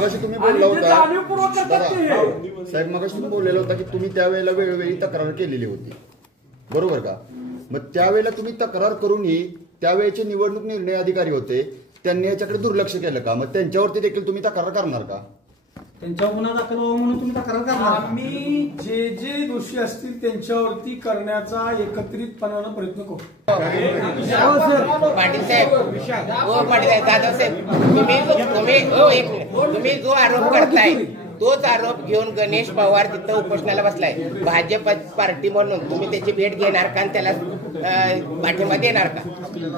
मगाशी तुम्ही बोलला होता साहेब, मगाशी तुम्ही बोललेला होता की तुम्ही त्यावेळेला वेळोवेळी तक्रार केलेली होती, बरोबर का? मग त्यावेळेला तुम्ही तक्रार करूनही त्यावेळेचे निवडणूक निर्णय अधिकारी होते, त्यांनी याच्याकडे दुर्लक्ष केलं का? मग त्यांच्यावरती देखील तुम्ही तक्रार करणार का? त्यांच्यावर गुन्हा दाखल व्हावा म्हणून तुम्ही तक्रार करणार? आम्ही जे जे दोषी असतील त्यांच्यावरती करण्याचा एकत्रितपणानं प्रयत्न करू. पाटील साहेब, हो पाटील साहेब, जाधव साहेब, तुम्ही जो आरोप करताय तोच आरोप घेऊन गणेश पवार तिथं उपोषणाला बसलाय. भाजप पार्टी म्हणून तुम्ही त्याची भेट घेणार का आणि त्याला पाठिंबा देणार का?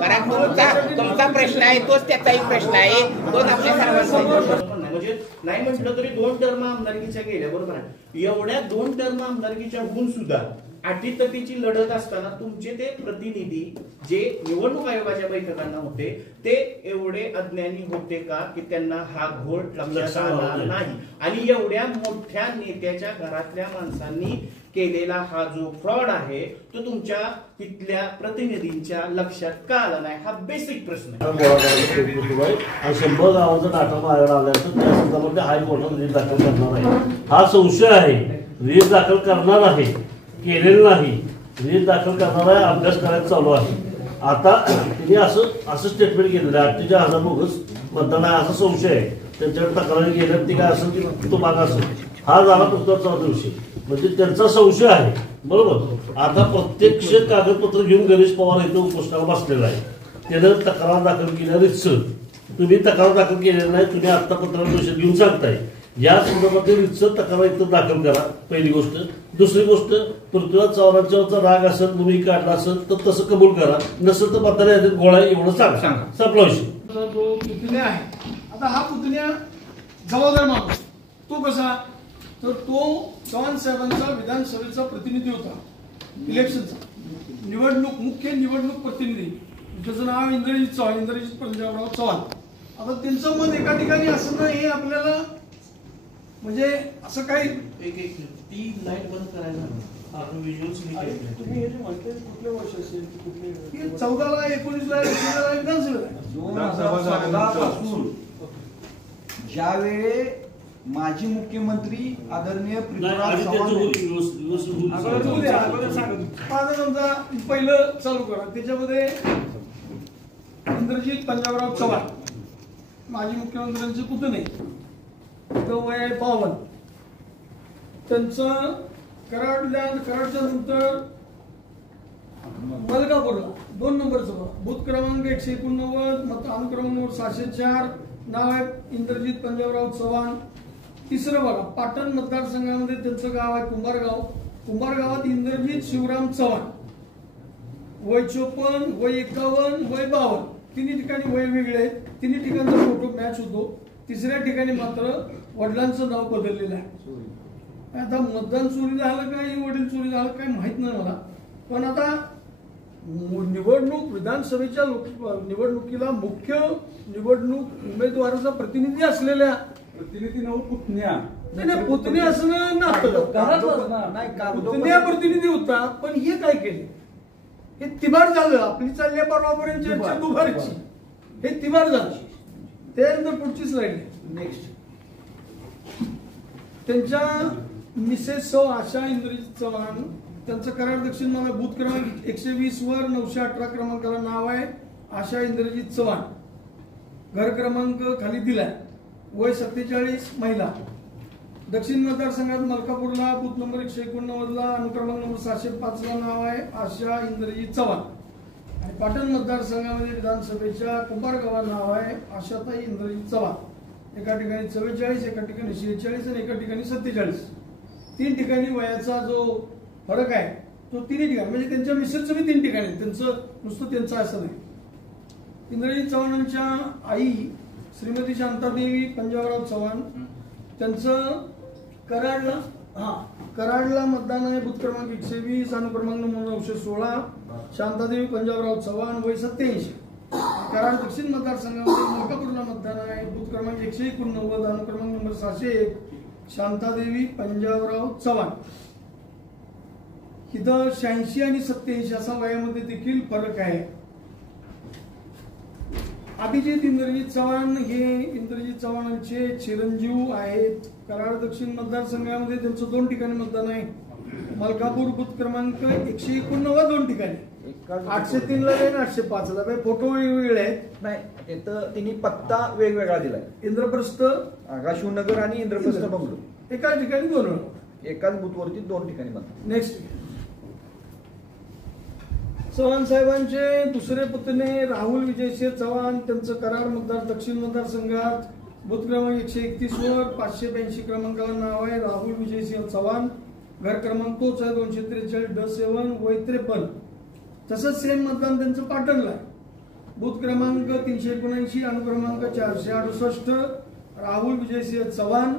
कारण तुमचा प्रश्न आहे तोच त्याचाही प्रश्न आहे, तोच आपल्या सर्वांचा. म्हणजे नाही म्हटलं तरी 2 टर्म आमदारकीच्या गेल्या, बरोबर आहे. एवढ्या 2 टर्म आमदारकीच्या होऊन सुद्धा अटीतटीची लढत असताना तुमचे ते प्रतिनिधी जे निवडणूक आयोगाच्या बैठकांना होते ते एवढे अज्ञानी होते का की त्यांना हा घोळ लक्षात आला नाही? आणि एवढ्या मोठ्या नेत्याच्या घरातल्या माणसांनी केलेला हा जो फ्रॉड आहे तो तुमच्या तिथल्या प्रतिनिधींच्या लक्षात का आला नाही? हा बेसिक प्रश्न आहे. 100 गावाचा डाटा बाहेर आल्याचं त्या संदर्भात हायकोर्टात रीट दाखल करणार आहे. हा संशय आहे, रीट दाखल करणार आहे, केलेलं नाही, रीट दाखल करणार आहे, अभ्यास करायला चालू आहे. आता तिने असं स्टेटमेंट केलेलं आहे 38,000 बोगस मतदान आहे असा संशय आहे, त्यांच्याकडे तक्रारी गेल्या ती काय असेल तो मागा असेल. हा झाला पुस्तकाचा दिवशी, म्हणजे त्यांचा संशय आहे, बरोबर. आता प्रत्यक्ष कागदपत्र घेऊन गणेश पवार इथं उपोषणाला बसलेला आहे, त्यानं तक्रार दाखल केल्या रितसर. तुम्ही तक्रार दाखल केलेली नाही, तुम्ही आता पत्राला दोषी घेऊन सांगताय. या संदर्भातील रितसर तक्रार इथं दाखल करा, पहिली गोष्ट. दुसरी गोष्ट, पृथ्वीराज चव्हाणांच्यावरचा राग असेल, तुम्ही काढला असेल तर तसं कबूल करा, नसेल तर मतदार यादीत गोळा एवढं सांगा, संपला विषय. जो पुतण्या आहे, आता हा पुतण्या जबाबदार माणूस, तो कसा तर तो चव्हाण साहेबांचा विधानसभेचा प्रतिनिधी होता, इलेक्शनचा निवडणूक मुख्य निवडणूक प्रतिनिधी. त्याचं नाव इंद्रजित चव्हाण, इंद्रजित पंजाबराव चव्हाण. आता त्यांचं मत एका ठिकाणी असणं हे आपल्याला म्हणजे असं काही ती लाईट बंद करायला तुम्ही हे जे म्हणते कुठल्या वर्ष असेल, कुठले 14ला 19ला विधानसभेला ज्यावेळी माजी मुख्यमंत्री आदरणीय पृथ्वीराज समजा पहिलं चालू करा, त्याच्यामध्ये इंद्रजित पंजाबराव चव्हाण माजी मुख्यमंत्र्यांचे पुतणे, तो वय आहे 52. त्यांचं कराडच्या नंतर मलकापूरला 2 नंबरचं बघा, बूथ क्रमांक 189, मत अनुक्रमांक नंबर 704, नाव आहे इंद्रजित पंजाबराव चव्हाण. तिसरं बघा, पाटण मतदारसंघामध्ये त्यांचं गाव आहे कुंभारगाव. कुंभारगावात इंद्रजित शिवराम चव्हाण, वय 54, वय 51, वय 52. तिन्ही ठिकाणी वय वेगळे आहेत, तिन्ही ठिकाणचा फोटो मॅच होतो. तिसऱ्या ठिकाणी मात्र वडिलांचं नाव बदललेलं आहे. आता मतदान चोरी झालं काय, वडील चोरी झालं काय माहित नाही मला, पण आता निवडणूक विधानसभेच्या निवडणुकीला मुख्य निवडणूक उमेदवाराचा प्रतिनिधी असलेल्या प्रतिनिधी नव पुतण्या नाही, पुतण्या असणं पुतण्या प्रतिनिधी होता. पण हे काय केले, हे तिमार झालं. आपली चालल्या परवापर्यंत चर्चा दुपारची, हे तिमार झालं. त्यानंतर पुढची स्लाइड नेक्स्ट. त्यांच्या मिसेस सौ आशा इंद्रजित चव्हाण, त्यांचं कराड दक्षिण मला बूथ क्रमांक 120 वर 918 क्रमांकाला नाव आहे आशा इंद्रजित चव्हाण. घर क्रमांक खाली दिलाय, वय 47, महिला. दक्षिण मतदारसंघात मलकापूरला बूथ नंबर 189ला अनुक्रमांक नंबर 705ला नाव आहे आशा इंद्रजित चव्हाण. आणि पाटण मतदारसंघामध्ये विधानसभेच्या कुंभारगावात नाव आहे आशाताई इंद्रजित चव्हाण. एका ठिकाणी 44, एका ठिकाणी 46 आणि एका ठिकाणी 47. 3 ठिकाणी वयाचा जो फरक आहे तो तिन्ही ठिकाणी, म्हणजे त्यांच्या मिसेसचं बी 3 ठिकाणी, त्यांचं नुसतं त्यांचं असं नाही. इंद्रजित चव्हाणांच्या आई श्रीमती शांतादेवी पंजाबराव चव्हाण, त्यांचं कराडला मतदान आहे, बूथ क्रमांक 120, अनुक्रमांक नंबर 916. शांतादेवी पंजाबराव चव्हाण, वय 87. कराड दक्षिण मतदारसंघामध्ये मलकापूरला मतदान आहे, बूथ क्रमांक 189, अनुक्रमांक नंबर 601. शांतादेवी पंजाबराव चव्हाण. इथं 86 आणि 87 असा वयामध्ये देखील फरक आहे. अभिजित इंद्रजित चव्हाण हे इंद्रजित चव्हाणांचे चिरंजीव आहेत. कराड दक्षिण मतदारसंघामध्ये त्यांचं 2 ठिकाणी मतदान आहे. मलकापूर बूथ क्रमांक 189 2 ठिकाणी 803 ला आहे, 805 ला. फोटो वेगवेगळे आहेत. नाही तिथं तिने पत्ता वेगवेगळा दिलाय. इंद्रप्रस्थ शिवनगर आणि इंद्रप्रस्थ बंगलो एकाच ठिकाणी 2 वेळा. एकाच बूथवरती 2 ठिकाणी मतदान. नेक्स्ट चव्हाण साहेबांचे दुसरे पुतणे राहुल विजयसिंह चव्हाण, त्यांचं कराड मतदार दक्षिण मतदारसंघात बूथ क्रमांक 131 वर 582 क्रमांकाला नाव आहे राहुल विजयसिंह चव्हाण. घर क्रमांक तोच आहे 243 वय 53. तसंच सेम मतदान त्यांचं पाटणला आहे. बूथ क्रमांक 379 अनुक्रमांक 468 राहुल विजयसिंह चव्हाण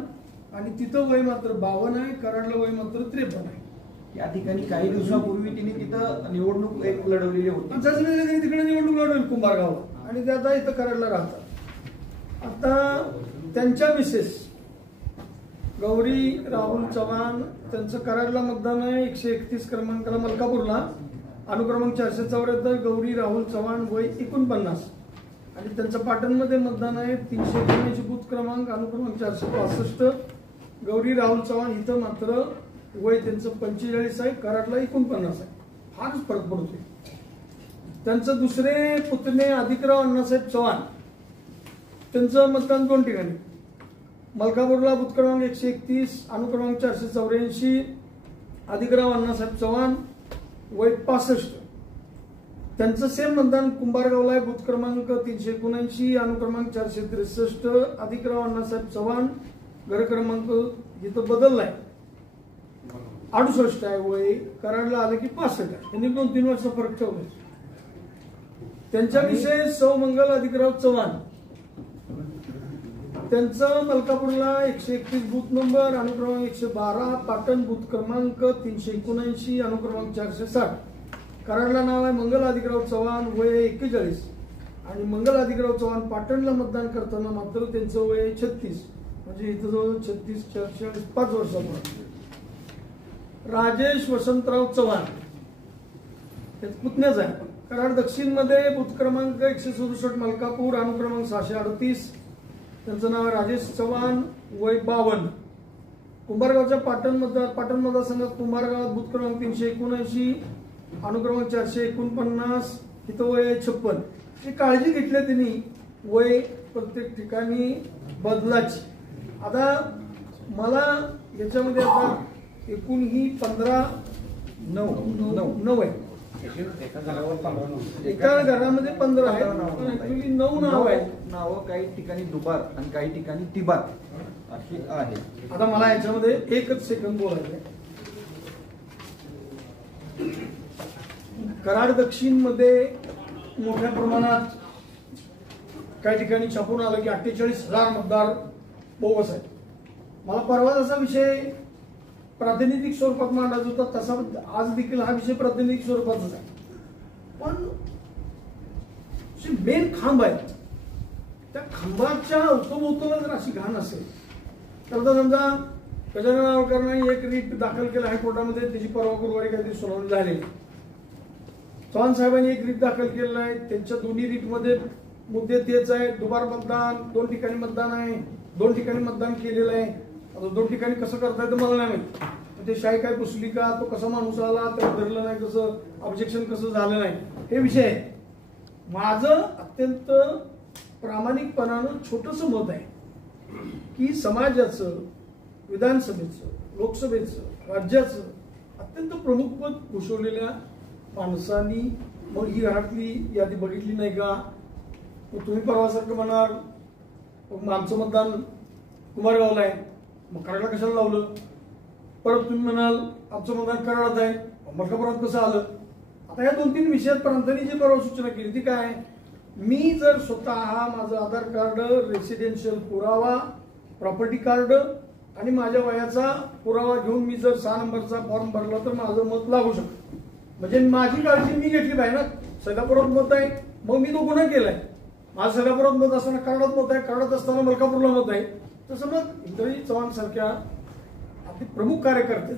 आणि तिथं वय मात्र 52 आहे. कराडला वय मात्र 53 आहे. या ठिकाणी काही दिवसापूर्वी तिने तिथं निवडणूक एक लढवलेली होती. तिकडे निवडणूक लढवली कुंभारगावला आणि ते आता इथं कराडला राहतात. आता त्यांच्या मिसेस गौरी राहुल चव्हाण, त्यांचं कराडला मतदान आहे 131 क्रमांकाला मलकापूरला. अनुक्रमांक 474 गौरी राहुल चव्हाण वय 49 आणि त्यांचं पाटणमध्ये मतदान आहे 379 बूथ क्रमांक अनुक्रमांक 465 गौरी राहुल चव्हाण. इथं मात्र वय त्यांचं 45 आहे. कराडला 49 आहे. फारच फरक पडतोय. त्यांचं दुसरे पुतणे अधिकराव अण्णासाहेब चव्हाण, त्यांचं मतदान 2 ठिकाणी. मलकापूरला बूथ क्रमांक 131 अनुक्रमांक 484 अधिकराव अण्णासाहेब चव्हाण वय 65. त्यांचं सेम मतदान कुंभारगावला आहे. बूथ क्रमांक 379 अनुक्रमांक 463 अधिकराव अण्णासाहेब चव्हाण. घर क्रमांक इथं बदललाय 68 आहे वय. कराडला आलं की 65 आहे. त्यांनी 2-3 वर्ष फरक ठेवलाय. त्यांच्या विषय सौ मंगल अधिकराव चव्हाण, त्यांचं मलकापूरला 131 बूथ नंबर अनुक्रमांक 112 पाटण बूथ क्रमांक 379 अनुक्रमांक 460. कराडला नाव आहे मंगल अधिकराव चव्हाण वय 41 आणि मंगल अधिकराव चव्हाण पाटणला मतदान करताना मात्र त्यांचं वय 36 म्हणजे इथं जवळ 36 44 5 वर्षापूर्वी. राजेश वसंतराव चव्हाण पुतण्याच आहे. कराड दक्षिण मध्ये बूथ क्रमांक 167 मलकापूर अनुक्रमांक 638. त्यांचं नाव आहे राजेश चव्हाण वय 52. कुंभारगावच्या पाटण मतदारसंघात कुंभारगावात बूथ क्रमांक 379 अनुक्रमांक 449 इथं वय 56. ही काळजी घेतली त्यांनी वय प्रत्येक ठिकाणी बदलाची. आता मला याच्यामध्ये आता एकूण ही 15-9 आहे. एका घरामध्ये 15 आहे पण ऍक्च्युअली 9 नाव आहे. नावं काही ठिकाणी दुबार आणि काही ठिकाणी तिबार अशी आहे. आता मला याच्यामध्ये 1 सेकंद बोलायचं. कराड दक्षिण मध्ये मोठ्या प्रमाणात काही ठिकाणी छापून आलं की 48,000 मतदार बोगस आहेत. मला परवा जसा विषय प्रातिनिधिक स्वरूपात मांडायचा होता तसा आज देखील हा विषय प्रातिनिधिक स्वरूपाचाच आहे. पण जे मेन खांब आहेत त्या खांबाच्या अवतोभोवताला जर अशी घाण असेल तर आता समजा गजानन नावकरांनी एक रीट दाखल केलं हायकोर्टामध्ये, त्याची परवा गुरुवारी काहीतरी सुनावणी झाली. चव्हाण साहेबांनी एक रीट दाखल केलेलं आहे. त्यांच्या दोन्ही रीटमध्ये मुद्दे तेच आहे. दुबार मतदान, 2 ठिकाणी मतदान आहे, 2 ठिकाणी मतदान केलेलं आहे. आता 2 ठिकाणी कसं करता येतं मला नाही माहिती. ते शाही काय पुसली का, तो कसा माणूस आला, त्याला धरलं नाही कसं, ऑब्जेक्शन कसं झालं नाही, हे विषय आहे. माझं अत्यंत प्रामाणिकपणानं छोटंसं मत आहे की समाजाचं, विधानसभेचं, लोकसभेचं, राज्याचं अत्यंत प्रमुख पद भूषवलेल्या माणसांनी मग ही घरातली यादी बघितली नाही का, मग तुम्ही परवासारखं म्हणाल मग आमचं मतदान कुमारगावला आहे मग कराडला कशाला लावलं, परत तुम्ही म्हणाल आमचं मतदान कराडात आहे मलकापुरात कसं आलं. आता या 2-3 विषयात प्रांतांनी जी परवा सूचना केली ती काय, मी जर स्वतः माझं आधार कार्ड, रेसिडेन्शियल पुरावा, प्रॉपर्टी कार्ड आणि माझ्या वयाचा पुरावा घेऊन मी जर 6 नंबरचा फॉर्म भरला तर माझं मत लागू शकतं. म्हणजे माझी काळजी मी घेतली पाहिजे ना. सैदापुरात मत आहे मग मी तो गुन्हा केलाय. माझं सैदापुरात मत असताना कराडात मत आहे, कराडात असताना मलकापूरला मत आहे. तसं मग इंद्रजित चव्हाण सारख्या अति प्रमुख कार्यकर्ते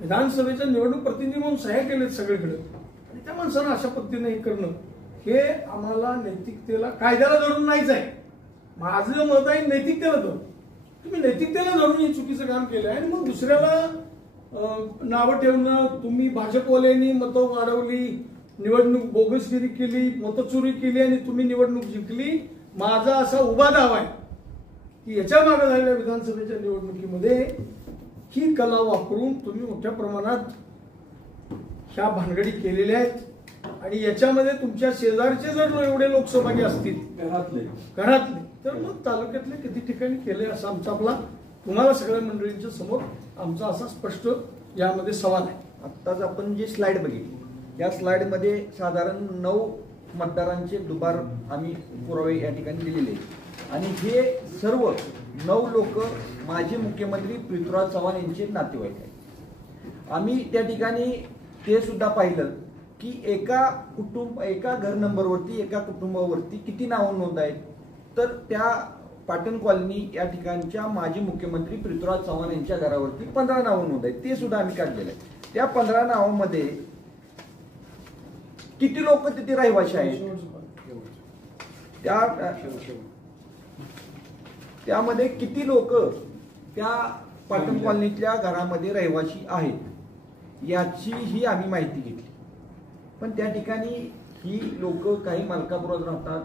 विधानसभेच्या निवडणूक प्रतिनिधी म्हणून सह्या केलेत सगळीकडे आणि त्या माणसानं अशा पद्धतीने हे करणं हे आम्हाला नैतिकतेला कायद्याला धरून नाहीच आहे. माझं मत आहे नैतिकतेला धरून. तुम्ही नैतिकतेला धरून हे चुकीचं काम केलं आहे आणि मग दुसऱ्याला नावं ठेवणं, तुम्ही भाजपवाल्यांनी मतं वाढवली, निवडणूक बोगसगिरी केली, मतचोरी केली आणि तुम्ही निवडणूक जिंकली. माझा असा उभा दावा आहे की याच्या मागे झालेल्या विधानसभेच्या निवडणुकीमध्ये ही कला वापरून तुम्ही मोठ्या प्रमाणात ह्या भानगडी केलेल्या आहेत आणि याच्यामध्ये तुमच्या शेजारचे जर एवढे लोक सहभागी असतील घरातले तर मग तालुक्यातले किती ठिकाणी केले असा आमचा आपला तुम्हाला सगळ्या मंडळींच्या समोर आमचा असा स्पष्ट यामध्ये सवाल आहे. आत्ताच आपण जी स्लाइड बघितली या स्लाइडमध्ये साधारण 9 मतदारांचे दुबार आम्ही पुरावे या ठिकाणी दिलेले आहेत आणि हे सर्व 9 लोक माजी मुख्यमंत्री पृथ्वीराज चव्हाण यांचे नातेवाईक आहेत. आम्ही त्या ठिकाणी ते सुद्धा पाहिलं की एका घर नंबरवरती एका कुटुंबावरती किती नावं नोंद आहेत. तर त्या पाटण कॉलनी या ठिकाणच्या माजी मुख्यमंत्री पृथ्वीराज चव्हाण यांच्या घरावरती 15 नावं नोंद आहेत. ते सुद्धा आम्ही काढलेलं आहे. त्या 15 नावामध्ये किती लोक तिथे रहिवाशी आहेत त्यामध्ये किती लोक त्या पाटण कॉलनीतल्या घरामध्ये रहिवाशी आहेत याची ही आम्ही माहिती घेतली. पण त्या ठिकाणी ही लोक काही मलकापुरात राहतात,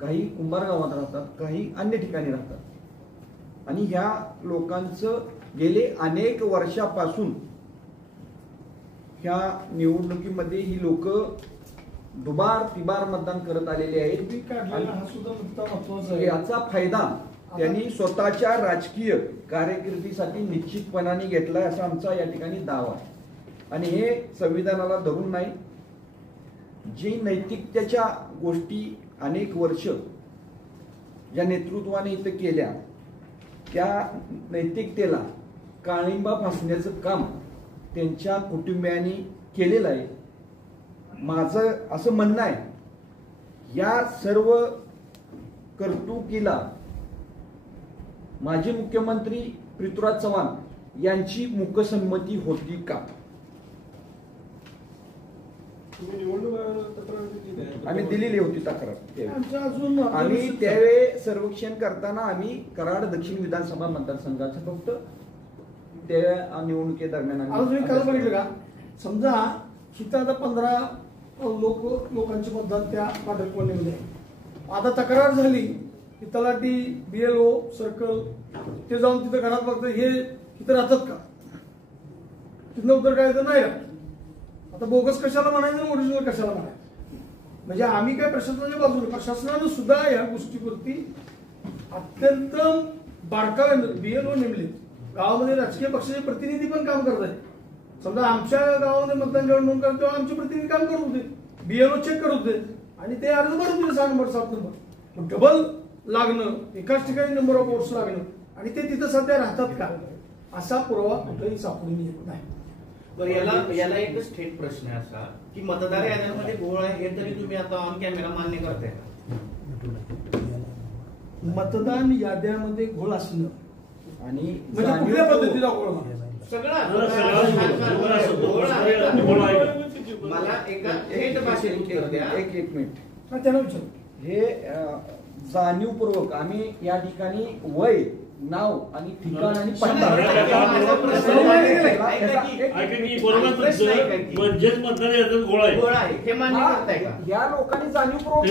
काही कुंभार गावात राहतात, काही अन्य ठिकाणी राहतात आणि ह्या लोकांचं गेले अनेक वर्षापासून ह्या निवडणुकीमध्ये ही लोक दुबार तिबार मतदान करत आलेले आहेत. हा सुद्धा मुद्दा महत्वाचा आहे. याचा फायदा त्यांनी स्वतःच्या राजकीय कारकिर्दीसाठी निश्चितपणाने घेतलाय असा आमचा या ठिकाणी दावा आहे आणि हे संविधानाला धरून नाही. जी नैतिकतेच्या गोष्टी अनेक वर्ष ज्या नेतृत्वाने इथं केल्या त्या नैतिकतेला काळिंबा फासण्याचं काम त्यांच्या कुटुंबियांनी केलेलं आहे. माझं असं म्हणणं आहे या सर्व कर्तुकीला माजी मुख्यमंत्री पृथ्वीराज चव्हाण यांची मूकसंमती होती का? आम्ही दिलेली होती तक्रार. आम्ही त्यावेळी सर्वेक्षण करताना आम्ही कराड दक्षिण विधानसभा मतदारसंघाचं फक्त त्या निवडणुकीदरम्यान तुम्ही काल बघितलं का? समजा इथं आता 15 लोकांचे मतदान त्या पाटण कॉलनीमध्ये. आता तक्रार झाली की तलाठी BLO सर्कल ते जाऊन तिथं घरात बघतात हे इथं राहतात का? तिथनं उत्तर काय तर नाही राहत. आता बोगस कशाला म्हणायचं, ओरिजिनल कशाला म्हणायचं? म्हणजे आम्ही काय प्रशासनाच्या बाजूने, प्रशासनानं सुद्धा या गोष्टीवरती अत्यंत बारकाव्यानं BLO नेमले. गावामध्ये राजकीय पक्षाचे प्रतिनिधी पण काम करत आहेत. समजा आमच्या गावामध्ये मतदान जेव्हा नोंद करत तेव्हा आमचे प्रतिनिधी काम करत होते, BLO चेक करत होते आणि ते अर्ज भरत होते 6 नंबर 7 नंबर. डबल लागणं, एकाच ठिकाणी नंबर ऑफ वोट्स लागणं आणि ते तिथं सध्या राहतात का असा पुरावा कुठेही सापडून येत नाही. याला एकच थेट प्रश्न आहे असा की मतदार याद्यांमध्ये घोळ आहे हे तरी तुम्ही आता ऑन कॅमेरा मान्य करताय का? मतदान याद्यामध्ये घोळ असणं आणि म्हणजे कुठल्या पद्धतीचा घोळ? मला एका थेट भाषेत उत्तर द्या. एक मिनिट त्यांना विचार. हे जाणीवपूर्वक आम्ही या ठिकाणी वय, नाव आणि ठिकाण आणि पत्ता म्हणजेच मतदार याद्यात घोळ आहे हे मान्य करताय का? या लोकांनी जाणीवपूर्वक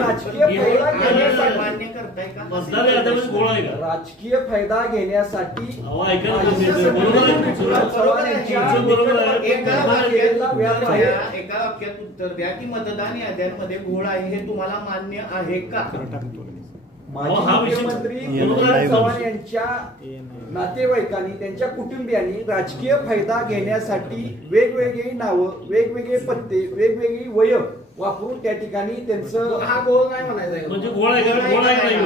राजकीय मतदार याद्यामध्ये घोळ आहे का? राजकीय फायदा घेण्यासाठी एका वाक्यात उत्तर द्या की मतदान याद्यांमध्ये घोळ आहे हे तुम्हाला मान्य आहे का? माजी मुख्यमंत्री पृथ्वीराज चव्हाण यांच्या नातेवाईकांनी, त्यांच्या कुटुंबियांनी राजकीय फायदा घेण्यासाठी वेगवेगळी नावं, वेगवेगळे पत्ते, वेगवेगळी वय वापरून त्या ठिकाणी त्यांचं हा घोळ नाही म्हणायचा. म्हणजे घोळ आहे का? घोळ आहे नाही.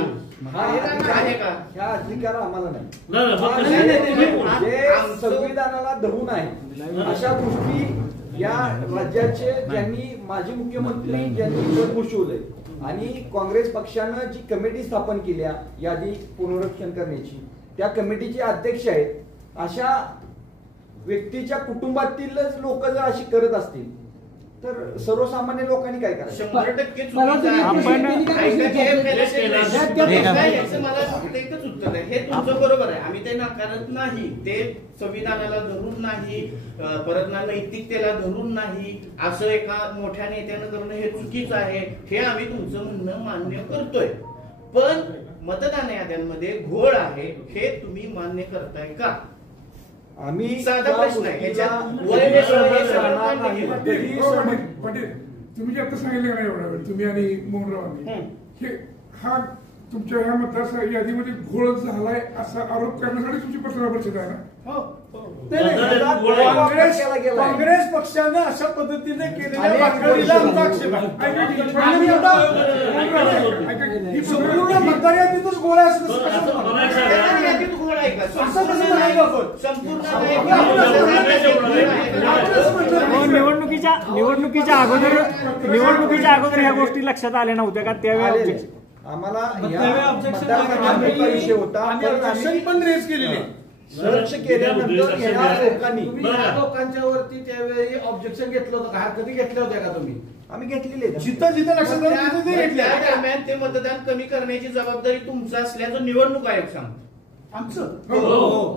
ह्या अधिकार आम्हाला नाही. जे संविधानाला धरून आहे अशा गोष्टी या राज्याचे ज्यांनी माजी मुख्यमंत्री ज्यांनी घोषवलंय आणि काँग्रेस पक्षानं जी कमिटी स्थापन केली यादी पुनरीक्षण करण्याची, त्या कमिटीचे अध्यक्ष आहेत. अशा व्यक्तीच्या कुटुंबातीलच लोक जर अशी करत असतील तर सर्वसामान्य लोकांनी काय करायचं? 100% मला चुकीचं तुम्ही- आहे. आपण- ऐका की हे fallacious आहे. नाही, नाही, याचं मला फक्त एकच उत्तर आहे. हे तुमचं बरोबर आहे. आम्ही ते नाकारत नाही. ते संविधानाला धरून नाही, परत ना नैतिकतेला धरून नाही, असं एका मोठ्या नेत्यानं करणं हे चुकीचं आहे. हे आम्ही तुमचं म्हणणं मान्य करतोय. पण मतदान याद्यांमध्ये घोळ आहे हे तुम्ही मान्य करताय का? आम्ही साधा त्या प्रश्न आहे. गोष्टीला ह्याच्यात वय वेगळं हे सगळं राहणार मान्य नाही. केलं. तरी हो, पाटील तुम्ही जे आता सांगितलं का नाही एवढा वेळ तुम्ही आणि मोहनरावांनी हे हा तुमच्या ह्या मतदार यादीमध्ये घोळ झालाय असा आरोप करण्यासाठी तुमची पत्रकार परिषद आहे ना? नाही, नाही. काँग्रेस पक्षानं अशा पद्धतीने केलेल्या वाकडीला आमचा आक्षेप आहे. आणि एवढा संपूर्ण मतदार यादीतच गोळ आहे असं कसं कसं म्हणणार? मतदार यादीत घोळ आहे का? असं कसं म्हणायचं आपण? संपूर्ण निवडणुकीच्या अगोदर ह्या गोष्टी लक्षात आल्या नव्हत्या का त्यावेळी आलेले. objection? आम्हाला त्यावेळी या objection मतदारसंघाचा विषय होता. आम्ही पण objection आम्ही पण रेज केलेले. सर्च केल्यानंतर येणाऱ्या लोकांनी तुम्ही या लोकांच्या वरती त्यावेळी ऑब्जेक्शन घेतलं होतं का? कधी घेतलं होतं का तुम्ही? आम्ही घेतलेले आहेत. जिथं जिथं लक्षात आलं तिथं ते घेतलं. त्या दरम्यान ते मतदान कमी करण्याची जबाबदारी तुमचं असल्याचं निवडणूक आयोग सांगतो. आमचं ते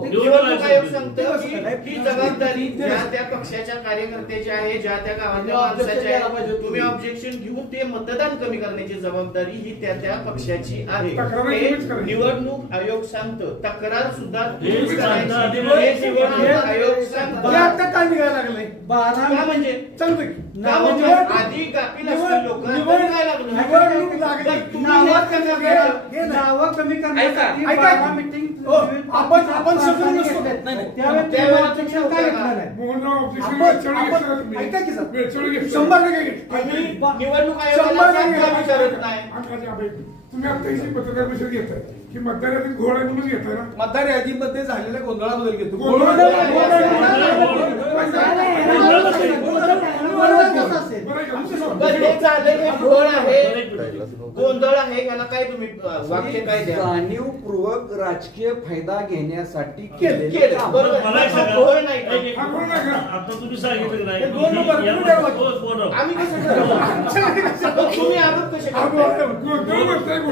निवडणूक आयोग सांगतं की ही जबाबदारी ज्या त्या पक्षाच्या कार्यकर्त्याची आहे, ज्या त्या गावातल्या माणसाची आहे. तुम्ही ऑब्जेक्शन घेऊन ते मतदान कमी करण्याची जबाबदारी ही त्या त्या पक्षाची आहे. हे निवडणूक आयोग सांगतं. तक्रार सुद्धा तुम्हीच करायची. हे निवडणूक आयोग सांगतं. हे आता काय निघायला लागलंय? का म्हणजे चालतंय. का म्हणजे आधी गाफील असतील लोक काय लागलं निवडणूक लागली. नावात कमी केलं. नावं कमी करण्यासाठी ऐका. बारा meeting हो, आपण सगळं नसतो. त्यावेळी ऑब्जेक्शन काय घेतलं नाही? मोहनराव ऑब्जेक्शन ऐका की सर. 100% 100% घेतलं. तुम्ही निवडणूक आयोगाला का विचारत नाही? तुम्ही आता ही जी पत्रकार परिषद घेताय की मतदार यादीत घोळ आहे म्हणून घेताय ना? मतदार यादीमध्ये झालेल्या गोंधळाबद्दल घेतो. पण हे झालं हे घोळ आहे, गोंधळ आहे. याला काय तुम्ही वाक्य काय द्या? जाणीवपूर्वक राजकीय फायदा घेण्यासाठी केलं केलेले काम. बरोबर. मला एक हा सांगा. घोळ नाही का? हा घोळ नाही का? आता तुम्ही सांगितलं की नाही हे दोन नंबर, की या- तुम्ही ठरवा. हो, बोला. आम्ही कसं ठरवू? तुम्ही आरोप कसे करताय?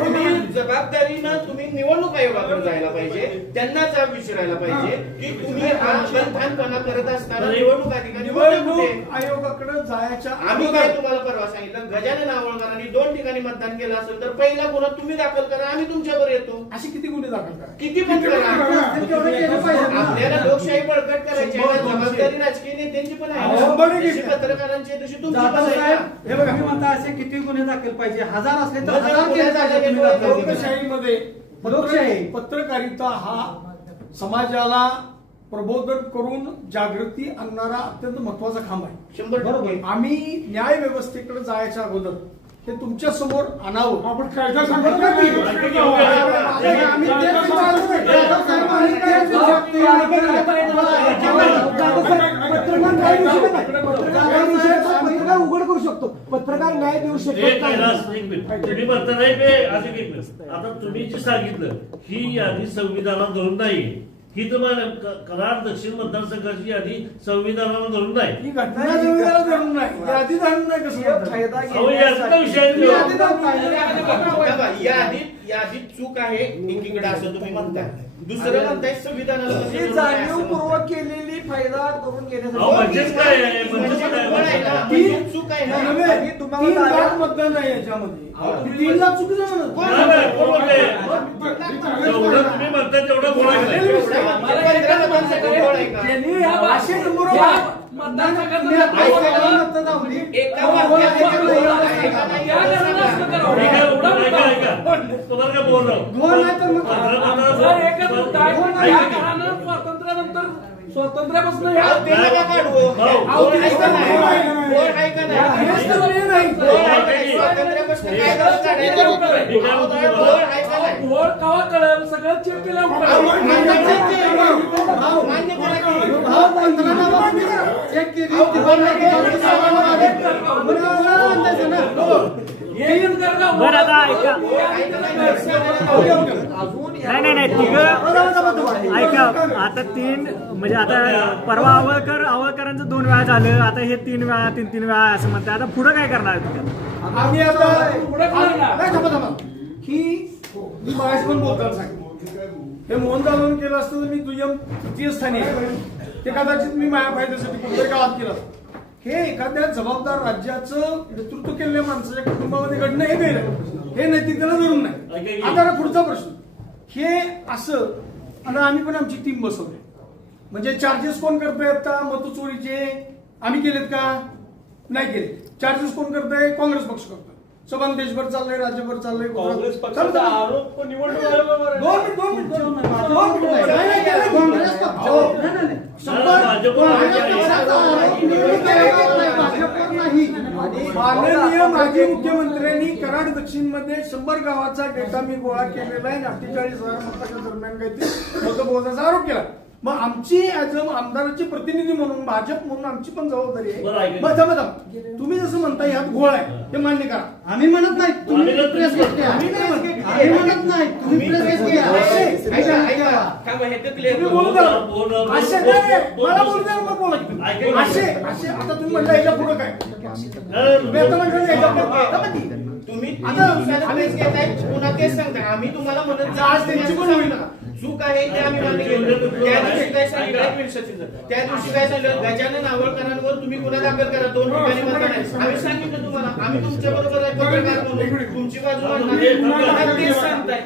तुम्ही जबाबदारीनं तुम्ही निवडणूक आयोगाकडे जायला पाहिजे, त्यांना जाब विचारायला पाहिजे की तुम्ही हा गलथानपणा करत असताना निवडणूक अधिकारी होते कुठे? निवडणूक आयोगाकडे जायच्या आम्ही काय तुम्हाला परवा सांगितलं, गजानन आवळकरांनी 2 ठिकाणी मतदान केलं असेल तर पहिला गुन्हा तुम्ही दाखल करा, आम्ही तुमच्यावर येतो. अशी किती गुन्हे दाखल करा? किती पण करा. तेवढं केलं पाहिजे ना. आपल्याला लोकशाही बळकट करायची आहे ना, जबाबदारी राजकीय नेत्यांची पण आहे ना. 100% जशी पत्रकारांची आहे तशी तुमची पण जाधव आहे साहेब, ना. हे बघा मी म्हणता असे किती गुन्हे दाखल पाहिजे? 1000 असले तर म्हणजे 1000 केले पाहिजे तुम्ही दाखल. लोकशाहीमध्ये लोकशाही. पत्रकारिता हा समाजाला प्रबोधन करून जागृती आणणारा अत्यंत महत्वाचा खांब आहे. 100%. आम्ही न्याय व्यवस्थेकडे जायच्या अगोदर हे तुमच्या समोर आणावं. आपण कायदा सांगतो बरोबर की? आम्ही तेच विचारलं नाही. आम्ही तेच पत्रकार उघड करू शकतो, पत्रकार न्याय देऊ एक शकतो. कैलास, एक मिनिट. तुम्ही म्हणता नाही बे, अजून एक मिनिट. आता तुम्ही जे सांगितलं ही यादी संविधानाला धरून नाही, ही तुम्हाला कराड दक्षिण मतदारसंघाची यादी संविधानाला धरून नाही. ही घटना संविधानाला धरून नाही, यादी धरून नाही. कसं म्हणताय? फायदा अहो, याचा विषय आहे. तुम्ही यादी धरून नाही. यादीत चूक आहे एकीकडे असं तुम्ही म्हणताय, दुसरं म्हणताय संविधानाला कसं ही धरून नाही असं जाणीवपूर्वक केलेली फायदा करून अहो, घेण्यासाठी म्हणजेच काय आहे? म्हणजेच काय घोळ आहे ना, आहे? म्हणजे चूक आहे ना. नव्हे, आम्ही तुम्हाला 3 लाख दाव्या- मतदान आहे याच्यामध्ये. अहो, 3 लाख चुकीचं म्हणत. नाही, नाही, कोण म्हणते? जेवढं तुम्ही म्हणता तेवढं बोलायचं नाही. एवढा म्हणजे 15 लोकांसाठी घोळ आहे का? त्यांनी ह्या भाषेत बरोबर एका वाक्यात एका घोळ आहे का नाही एवढं सांगा. मी काय बोलतो? ऐका, ऐका. तुम्हाला काय बोललो? घोळ नाही तर मग स्वातंत्र्यापासून अहो, ते नका काढू. घोळ आहे का नाही? घोळ आहे का नाही? हेच तर हे नाही. घोळ आहे का नाही? स्वातंत्र्यापासून काय गरज काढायची? घोळ आहे का नाही? घोळ कवा कळेल सगळं चेक केलं अहो, मान्य करा की. मान्य करा की. चेक केली. अहो, घोळ आहे का नाही? बरं आता ऐका नाही ऐका आता 3 म्हणजे आता परवा आवळकरांचं 2 वेळा झालं, आता हे 3 वेळा असं म्हणतात. आता पुढे काय करणार तुम्ही? आम्ही आता ही मी बाहेर पण बोलताना सांगितलं, हे मोहन जाधवून केलं असतं तर मी दुय्यम तृतीय स्थानी आहे. ते कदाचित मी माझ्या फायद्यासाठी कुठल्याही गावात केलं असतं. हे एखाद्या जबाबदार राज्याचं नेतृत्व केलेल्या माणसाच्या कुटुंबामध्ये घडणं हे वेळ हे नैतिकतेला धरून नाही. आता पुढचा प्रश्न हे असं, आणि आम्ही पण आमची टीम बसवली म्हणजे चार्जेस कोण करतायत का मतचोरीचे आम्ही केलेत का? नाही केले. चार्जेस कोण करताय? काँग्रेस पक्ष करतोय. सबंध देशभर चाललंय, राज्यभर चाललंय. काँग्रेस पक्षाचा आरोप निवडणूक आयोगावर माननीय माजी मुख्यमंत्र्यांनी कराड दक्षिण मध्ये 100 गावाचा डेटा मी गोळा केलेला आहे. 48,000 मताच्या दरम्यान काहीतरी मतमोजण्याचा आरोप केला. मग आमची आमदाराची प्रतिनिधी म्हणून भाजप म्हणून आमची पण जबाबदारी आहे. तुम्ही जसं म्हणता यात घोळ आहे ते मान्य करा. आम्ही म्हणत नाही तुम्ही प्रेस घेत घ्या. आम्ही म्हणत नाही तुम्ही प्रेस घेत घ्या. मला बोलू द्या, मग बोला. असे आता तुम्ही म्हणता याच्या पुढे काय तुम्ही पुन्हा तेच सांगता. आम्ही तुम्हाला म्हणत आज त्यांची पण होईल चूक आहे ते आम्ही मान्य केलं. त्या दिवशी काय सांगितलं, त्या दिवशी काय झालं, गजानन आवळकरांवर तुम्ही गुन्हा दाखल करा. 2 ठिकाणी मतदान आहे. आम्ही सांगितलं तुम्हाला, आम्ही तुमच्या बरोबर आहे पत्रकार म्हणून तुमची बाजू मांडणार तेच सांगताय.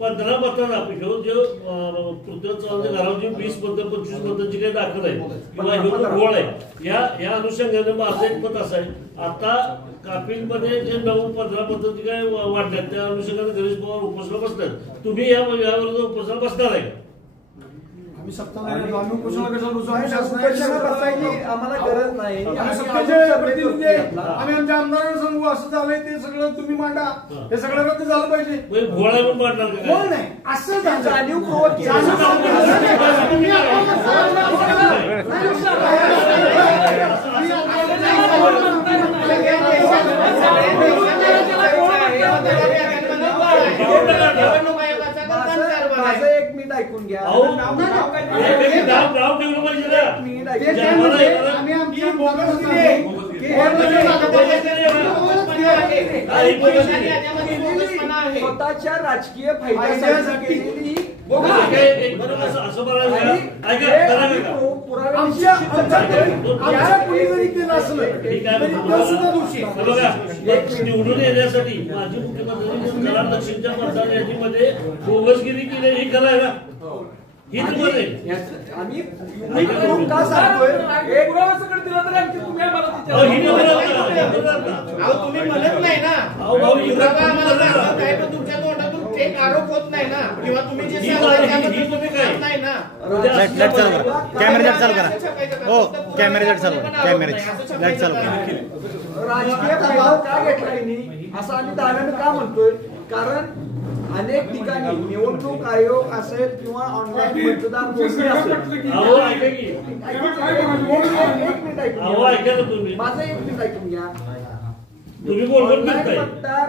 पंधरा मतांना जो पृथ्वी घरावरची 20 मतं 25 मतं जी काही दाखल आहे किंवा हे घोळ आहे या अनुषंगाने माझं एक मत असं आहे, आता कापिलमध्ये जे 9-15 मतं जी काय वाढल्यात त्या अनुषंगाने गणेश पवार उपोषणाला बसतात. तुम्ही यावर उपोषणाला बसणार आहे का? आम्हाला गरज नाही. आम्ही आमच्या आमदारांना सांगू असं झालंय ते सगळं तुम्ही मांडा, हे सगळं रद्द झालं पाहिजे. घोळा पण मांडणार कोण नाही असं जाणीवपूर्वक माझं 1 मिनिट ऐकून घ्या. स्वतःच्या राजकीय फायद्यासाठी निवडून येण्यासाठी माजी मुख्यमंत्री कराड दक्षिणच्या मतदार यादीमध्ये बोगसगिरी केली ही खरं आहे ना? ही आम्ही का सांगतोय तुम्ही म्हणत नाही ना, तुमच्या तोंडातून एक आरोप होत नाही ना, किंवा तुम्ही जे नाही ना. कॅमेरा चालू करा. हो कॅमेरा चालू करा. राजकीय फायदा का घेतला असं आम्ही दाव्यानं का म्हणतोय? कारण अनेक ठिकाणी निवडणूक आयोग असेल किंवा ऑनलाईन मतदार नोंदणी असेल. माझं 1 मिनिट ऐकून घ्या. ऑनलाईन मतदार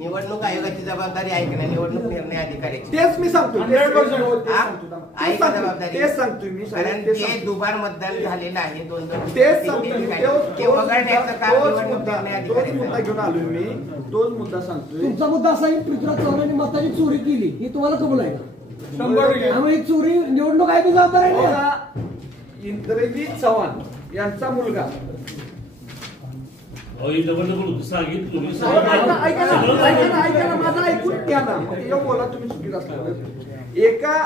निवडणूक आयोगाची जबाबदारी आहे की नाही? निवडणूक निर्णय अधिकाऱ्याची. तेच मी सांगतो. तेच सांगतोय मी. कारण ते दुबार मतदान झालेलं आहे. 2-2 तेच सांगतोय. ते वगळण्याचं काम निवडणूक निर्णय अधिकारी घेऊन आलोय मी. तोच मुद्दा सांगतोय. तुमचा मुद्दा असा आहे पृथ्वीराज चव्हाणांनी मताची चोरी केली ही तुम्हाला कबूल आहे का? 100% ही चोरी निवडणूक आयोग जबाबदार आहे. इंद्रजित चव्हाण यांचा मुलगा सांगितलं माझा ऐकून घ्या ना. बोला तुम्ही चुकीत असल्यावर. एका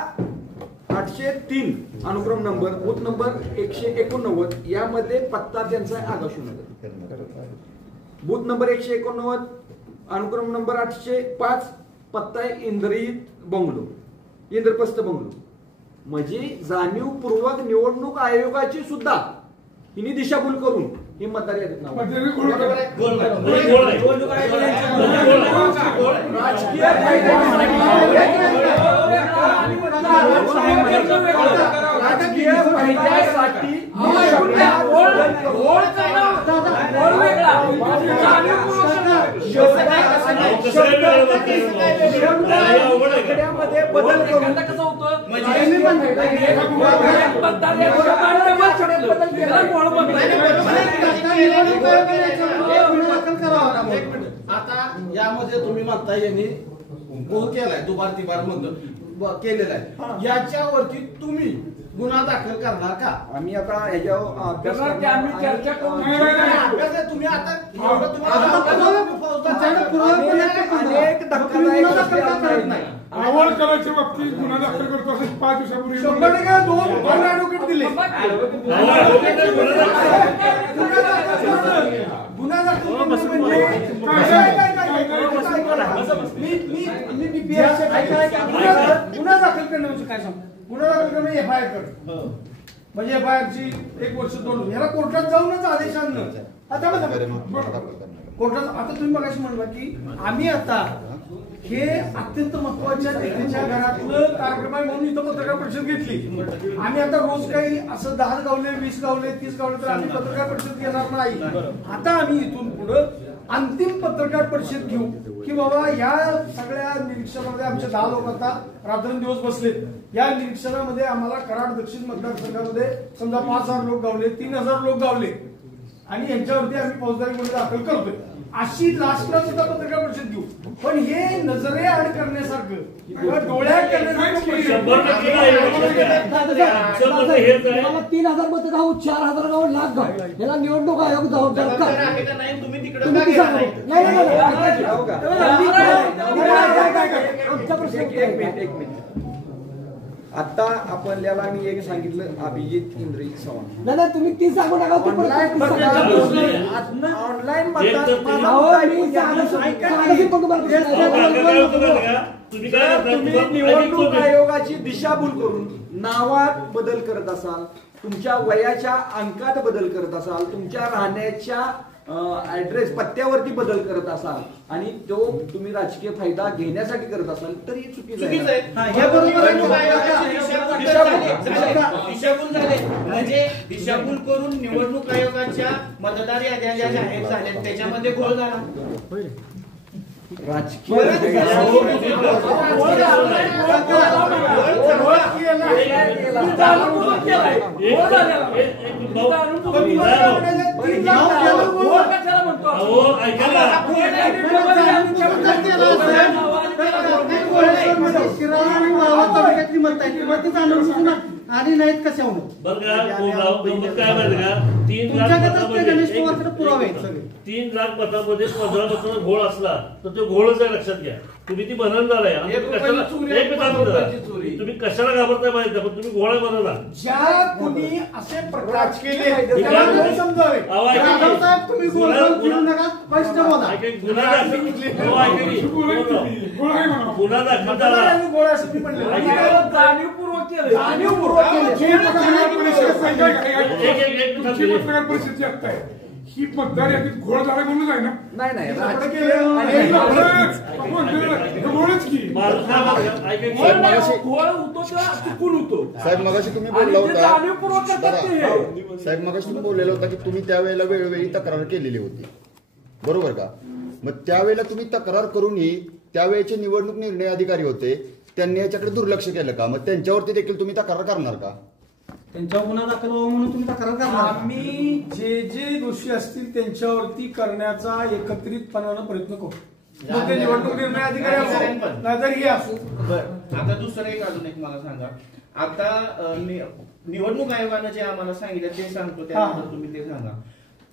803 अनुक्रम नंबर बूथ नंबर 189 यामध्ये पत्ता त्यांचा आगाशूनगर. बूथ नंबर 189 अनुक्रम नंबर 805 पत्ता आहे इंद्रजित बंगलो, इंद्रप्रस्थ बंगलो. म्हणजे जाणीवपूर्वक निवडणूक आयोगाची सुद्धा हिने दिशाभूल करून ही मतदार यादीत नाव पण त्याने घोळ केला. राजकीय फायद्यासाठी बदल करून कसं होतं आता यामध्ये तुम्ही म्हणता यांनी गुन्हा केलाय दुबार तिबार म्हणतो केलेला आहे याच्यावरती तुम्ही गुन्हा दाखल करणार का? आम्ही आता ह्याच्यावर अभ्यास चर्चा करू. अभ्यास आहे तुम्ही आता अनेक धक्कादायक गोष्टी करत नाही. आवड करायच्या बाबतीत गुन्हा दाखल करतो असं 5 दिवसापूर्वी 100% दोन ऍडव्होकेट दिले गुन्हा दाखल गुन्हा दाखल करणे म्हणजे काय सांग गुन्हा दाखल करणे एफआयआर कर म्हणजे एफआयआर ची 1 वर्ष 2 वर्ष ह्याला कोर्टात जाऊनच आदेश आणणं. आता कोर्टात आता तुम्ही मगाशी म्हणला की आम्ही आता हे अत्यंत महत्वाच्या नेत्याच्या घरातलं कार्यक्रम आहे म्हणून इथं पत्रकार परिषद घेतली. आम्ही आता रोज काही असं 10 गावले 20 गावले 30 गावले तर आम्ही पत्रकार परिषद घेणार नाही. आता आम्ही इथून पुढे अंतिम पत्रकार परिषद घेऊ की बाबा या सगळ्या निरीक्षणामध्ये आमचे 10 लोक आता रात्रंदिवस बसलेत. या निरीक्षणामध्ये आम्हाला कराड दक्षिण मतदारसंघामध्ये समजा 5,000 लोक गावले 3,000 लोक गावले आणि यांच्यावरती आम्ही फौजदारी गुन्हे दाखल करतोय अशी लास्टला सुद्धा पत्रकार परिषद घेऊ. पण हे नजरे आड करण्यासारखं डोळ्यात करण्यासारखं 3,000 मतं गाव 4,000 गाव लाख गाव याला निवडणूक आयोग जबाबदार का? आमचा प्रश्न एक मिनिट आता आपल्याला मी एक सांगितलं अभिजित इंद्रजित चव्हाण नाही तुम्ही ती सांगू नका ऑनलाईन तुम्ही निवडणूक आयोगाची दिशाभूल करून नावात बदल करत असाल तुमच्या वयाच्या अंकात बदल करत असाल तुमच्या राहण्याच्या ऍड्रेस पत्त्यावरती बदल करत असाल आणि तो तुम्ही राजकीय फायदा घेण्यासाठी करत असाल तर ही चुकीचं आहे. दिशाभूल झाले म्हणजे दिशाभूल करून निवडणूक आयोगाच्या मतदार याद्या ज्या जाहीर झाल्या त्याच्यामध्ये घोळ झाला. राजकीय आणि नाहीत कशा पुरावे 3 लाख मतांमध्ये 15 मतांचा घोळ असला तर तो घोळच आहे लक्षात घ्या. तुम्ही ती बनवणार आहे तुम्ही कशाला घाबरताय माहिती पण तुम्ही घोळा बनवणार ज्या कुणी असे प्रकार केले समजावे तुम्ही गुन्हा दाखल झाला जाणीवपूर्वक ही मतदार यादीत घोळ झाला म्हणून आहे ना? नाही साहेब मगाशी तुम्ही बोलला होता साहेब मगाशी तुम्ही बोललेला होता की तुम्ही त्यावेळेला वेळोवेळी तक्रार केलेली होती बरोबर का? मग त्यावेळेला तुम्ही तक्रार करूनही त्यावेळेचे निवडणूक निर्णय अधिकारी होते त्यांनी याच्याकडे दुर्लक्ष केलं का? मग त्यांच्यावरती देखील तुम्ही तक्रार करणार का? त्यांच्यावर गुन्हा दाखल व्हावा म्हणून तुम्ही तक्रार करणार. आम्ही जे दोषी असतील त्यांच्यावरती करण्याचा एकत्रितपणानं प्रयत्न करू. मग ते निवडणूक निर्णय अधिकारी असो नाहीतर असो. आता दुसरं अजून एक मला सांगा. आता निवडणूक आयोगानं जे आम्हाला सांगितलं ते सांगतो त्यानंतर तुम्ही ते सांगा.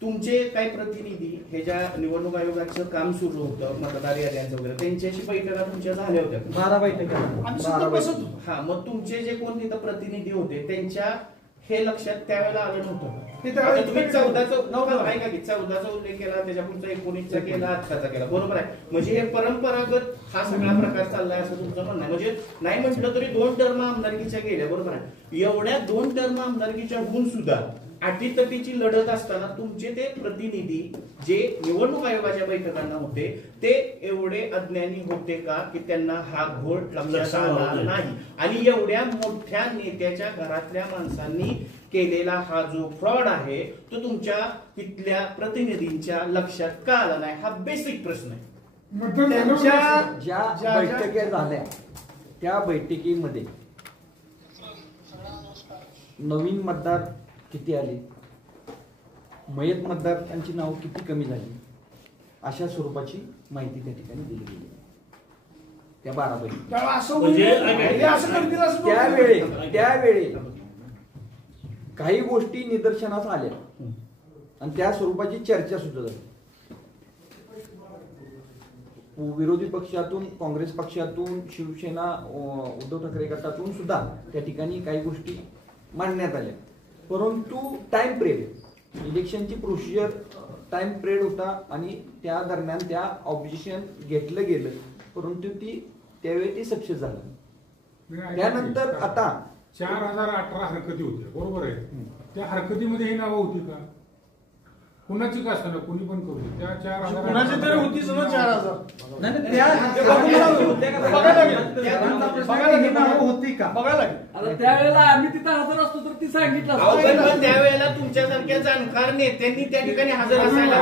तुमचे काही प्रतिनिधी हे ज्या निवडणूक आयोगाचं काम सुरू होतं मतदार याद्यांचं वगैरे त्यांच्याशी बैठका तुमच्या झाल्या होत्या 12 बैठका. हा मग तुमचे जे कोण तिथं प्रतिनिधी होते त्यांच्या हे लक्षात त्यावेळेला आलं नव्हतं. तुम्ही 14चा ऐका की 14चा उल्लेख केला त्याच्या पुढचा 19चा केला 18चा केला बरोबर आहे. म्हणजे हे परंपरागत हा सगळा प्रकार चाललाय असं तुमचं म्हणणं आहे. म्हणजे नाही म्हटलं तरी 2 टर्म आमदारकीच्या गेल्या बरोबर आहे. एवढ्या 2 टर्म आमदारकीच्या होऊन सुद्धा अटीतटीची लढत असताना तुमचे ते प्रतिनिधी जे निवडणूक आयोगाच्या बैठकांना होते ते एवढे अज्ञानी होते का की त्यांना हा घोळ लक्षात आला नाही आणि एवढ्या मोठ्या नेत्याच्या घरातल्या माणसांनी केलेला हा जो फ्रॉड आहे तो तुमच्या तिथल्या प्रतिनिधींच्या लक्षात का आला नाही हा बेसिक प्रश्न आहे. ज्या बैठकी झाल्या त्या बैठकीमध्ये नवीन मतदार किती आले, मयत मतदारांची नावं किती कमी झाली अशा स्वरूपाची माहिती त्या ठिकाणी दिली गेली त्या 12 पैकी. त्यावेळी काही गोष्टी निदर्शनास आल्या आणि त्या स्वरूपाची चर्चा सुद्धा झाली. विरोधी पक्षातून, काँग्रेस पक्षातून, शिवसेना, उद्धव ठाकरे गटातून सुद्धा त्या ठिकाणी काही गोष्टी मांडण्यात आल्या. परंतु टाइम पिरियड, इलेक्शनची प्रोसिजर टाइम पिरियड होता आणि त्या दरम्यान त्या ऑब्जेक्शन घेतलं गेलं, परंतु त्यावेळी ती सक्सेस झालं. त्यानंतर आता 4018 हरकती होत्या, बरोबर आहे. त्या हरकतीमध्ये ही नावं होती का? कुणाची का असताना कोणी पण करू त्या 4000 कुणाची तरी होती सगळं 4000 होती का बघायला लागेल. त्यावेळेला आम्ही तिथं हजर असतो तर ती सांगितलं पण त्यावेळेला तुमच्यासारख्या जाणकार नेत्यांनी त्या ठिकाणी हजर असायला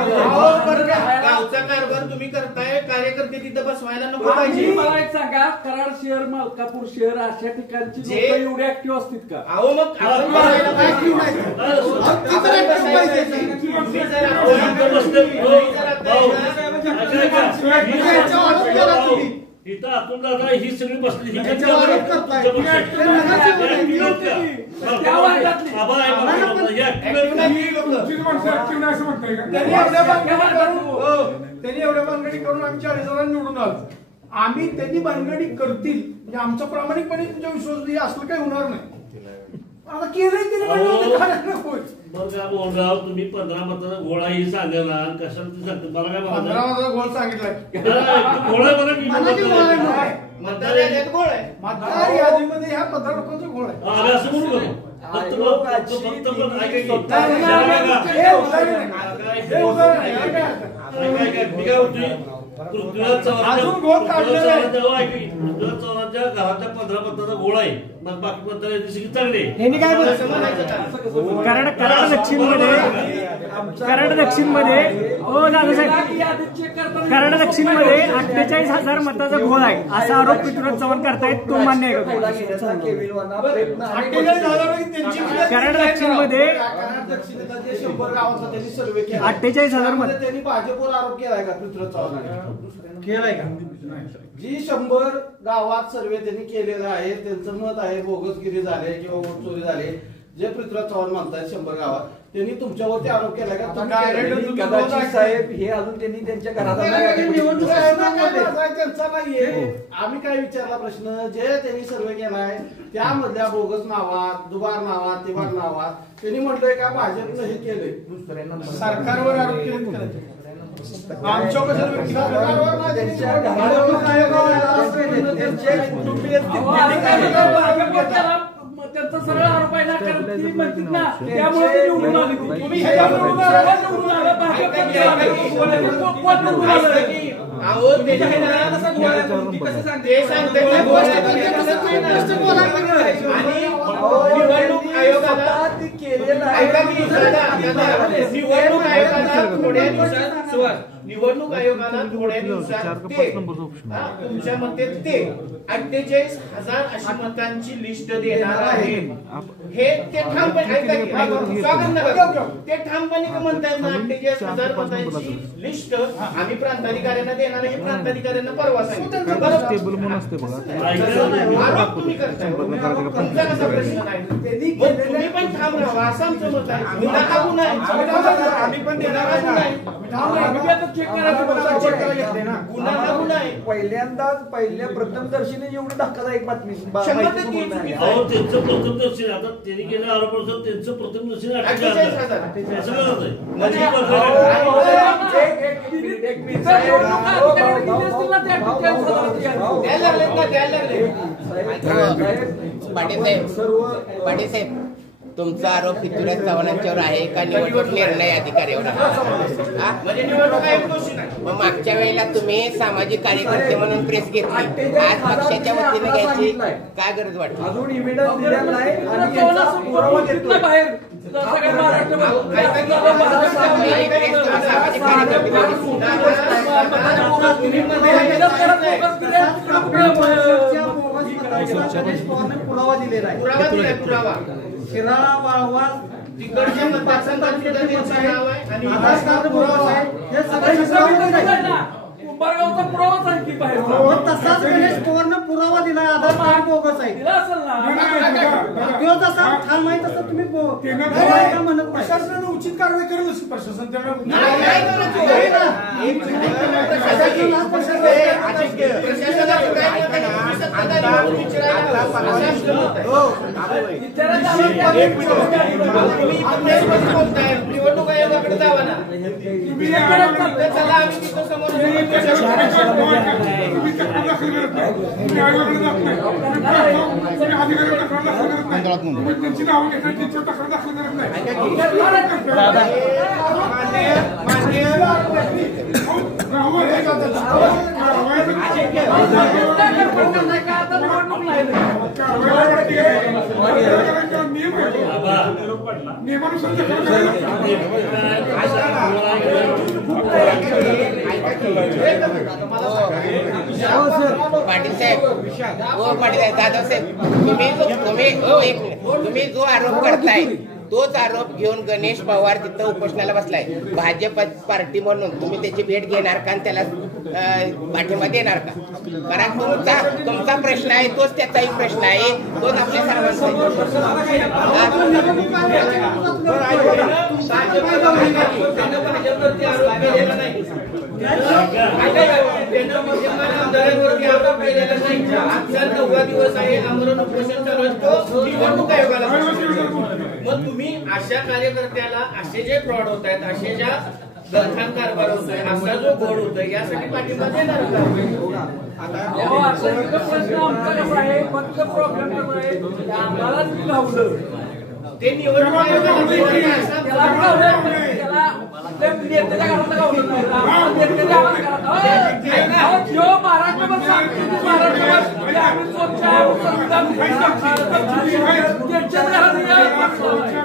गावचा कारभार तुम्ही करताय, कार्यकर्ते तिथं बसवायला नको पाहिजे. मला एक सांगा, कराड शहर, मलकापूर शहर अशा ठिकाणची लोक एवढे ऍक्टिव्ह असतील का? अहो मग आपण बसायला इथं आपण दादा ही सगळी बसली त्यांनी एवढ्या भानगडी करून आम्ही 40,000 निवडून आलो. आम्ही त्यांनी भानगडी करतील म्हणजे आमचा प्रामाणिकपणे तुमच्या विश्वास असलं काही होणार नाही. आता केलंय तुम्ही 15 मताचा घोळा ही सांगा ना, कशाला तुम्ही सांगतो मला काय 15 मताचा घोळ सांगितलाय. मतदार यादीत घोळ आहे, मतदार यादीमध्ये ह्या 15 लोकांचा घोळ आहे. असं म्हणू का? पृथ्वीराज चव्हाणांच्या घराच्या 15 मताचा गोळा आहे, मग बाकी मतदार सगळी चांगली. कराड दक्षिण मध्ये कराड दक्षिण मध्ये 48,000 मताचा घोळ आहे असा आरोप पृथ्वीराज चव्हाण करतायत, तो मान्य आहे का? कराड दक्षिण मध्ये 100 गावांचा त्यांनी सर्वे केला, 48,000 मत. त्यांनी भाजपवर आरोप केलाय का पृथ्वीराज चव्हाणांनी? केलाय का? जी 100 गावात सर्वे त्यांनी केलेला आहे, त्यांचं मत आहे बोगसगिरी झाले किंवा वोट चोरी झाले, जे पृथ्वीराज चव्हाण म्हणतात 100 गावात, त्यांनी तुमच्यावरती आरोप केलाय का? कदाचित साहेब हे अजून त्यांनी त्यांच्या घरात त्यांचा नाहीये. आम्ही काय विचारला प्रश्न, जे त्यांनी सर्वे केलाय त्यामधल्या बोगस नावात, दुबार नावात, तिबार नावात त्यांनी म्हटलंय का भाजपनं हे केलंय, सरकारवर आरोप केले. आमच्या त्यांचा सरळ आरोप आहे ना, कारण ती म्हणतात ना त्यामुळे ते निवडून आले. तुम्ही ह्याच्यावर निवडणूक आयोगाला थोड्या दिवसात तुमच्या मते ते 48,000 अशी मतांची लिस्ट देणार आहे. हे ते ठामपणे ते ठामपणे म्हणताय ना 48,000 मतांची लिस्ट आम्ही प्रांताधिकाऱ्यांना देणार आहे. प्रांताधिकाऱ्यांना परवा सांगितलं तुम्ही करताय, तुमचा कसा प्रश्न नाही, तुम्ही पण ठाम राहा असं आमचं मत आहे. आम्ही पण देणार नाही, पहिल्यांदाच पहिल्या प्रथमदर्शनी एवढी धक्कादायक बातमी. त्यांचं प्रथमदर्शन आता त्यांनी केलेला आरोप त्यांचं प्रथमदर्शन 48,000 पाटील साहेब तुमचा आरोप पृथ्वीराज चव्हाणांच्यावर आहे का निवडणूक निर्णय अधिकाऱ्यावर आहे? म्हणजे निवडणूक आयोग दोषी नाही. मग मागच्या वेळेला तुम्ही सामाजिक कार्यकर्ते म्हणून प्रेस घेतली, आज पक्षाच्या वतीने घ्यायची काय गरज वाटते? अजून एव्हिडन्स दिलेला नाही आणि यांचा पुरावा देतोय. बाहेर सगळ्या महाराष्ट्रामध्ये सामाजिक पुरावा दिलेला आहे. पुरावा दिलाय, पुरावा शिराळा वाळवा तिकडच्या मतदारसंघात सुद्धा त्यांचं नाव आहे आणि आधार कार्ड पुरावा आहे. हे सगळे पुरावा दिलाय. उंबरगावचा पुरावाच आहे की बाहेर मग तसाच गणेश पवारनं पुरावा दिलाय. आधार कार्ड बोगस आहे. दिला असेल ना. तो जसा ठाण माहित असं तुम्ही का म्हणत नाही. प्रशासनानं उचित कारवाई करेल प्रशासन त्याला निवडणूक आयोगाकडे जावा ना. चला आम्ही तिथं समोर त्यांची नावं घेतात त्यांच्यावर तक्रार दाखल करत नाही. नियमानुसार पाटील साहेब, हो पाटील साहेब, जाधव साहेब, तुम्ही जो आरोप करताय तोच आरोप घेऊन गणेश पवार तिथं उपोषणाला बसलाय. भाजप पार्टी म्हणून तुम्ही त्याची भेट घेणार का आणि त्याला पाठिंबा देणार का? कारण तुमचा प्रश्न आहे तोच त्याचाही प्रश्न आहे, तोच आपल्या सर्वांचा. भाजपवरती आरोप केलेला नाही. आजचा 9वा दिवस आहे, आमरण उपोषण चालू आहे, निवडणूक आयोगाला. मग तुम्ही अशा कार्यकर्त्याला असे जे फ्रॉड होत आहेत, असे ज्या गलथान कारभार होतोय, असा जो घोड होतोय, यासाठी पाठिंबा देणार का? प्रश्न आमचा कसा आहे, फक्त प्रॉब्लेम कसा आहे, आम्हाला लावलं ते निवडणूक आयोगाला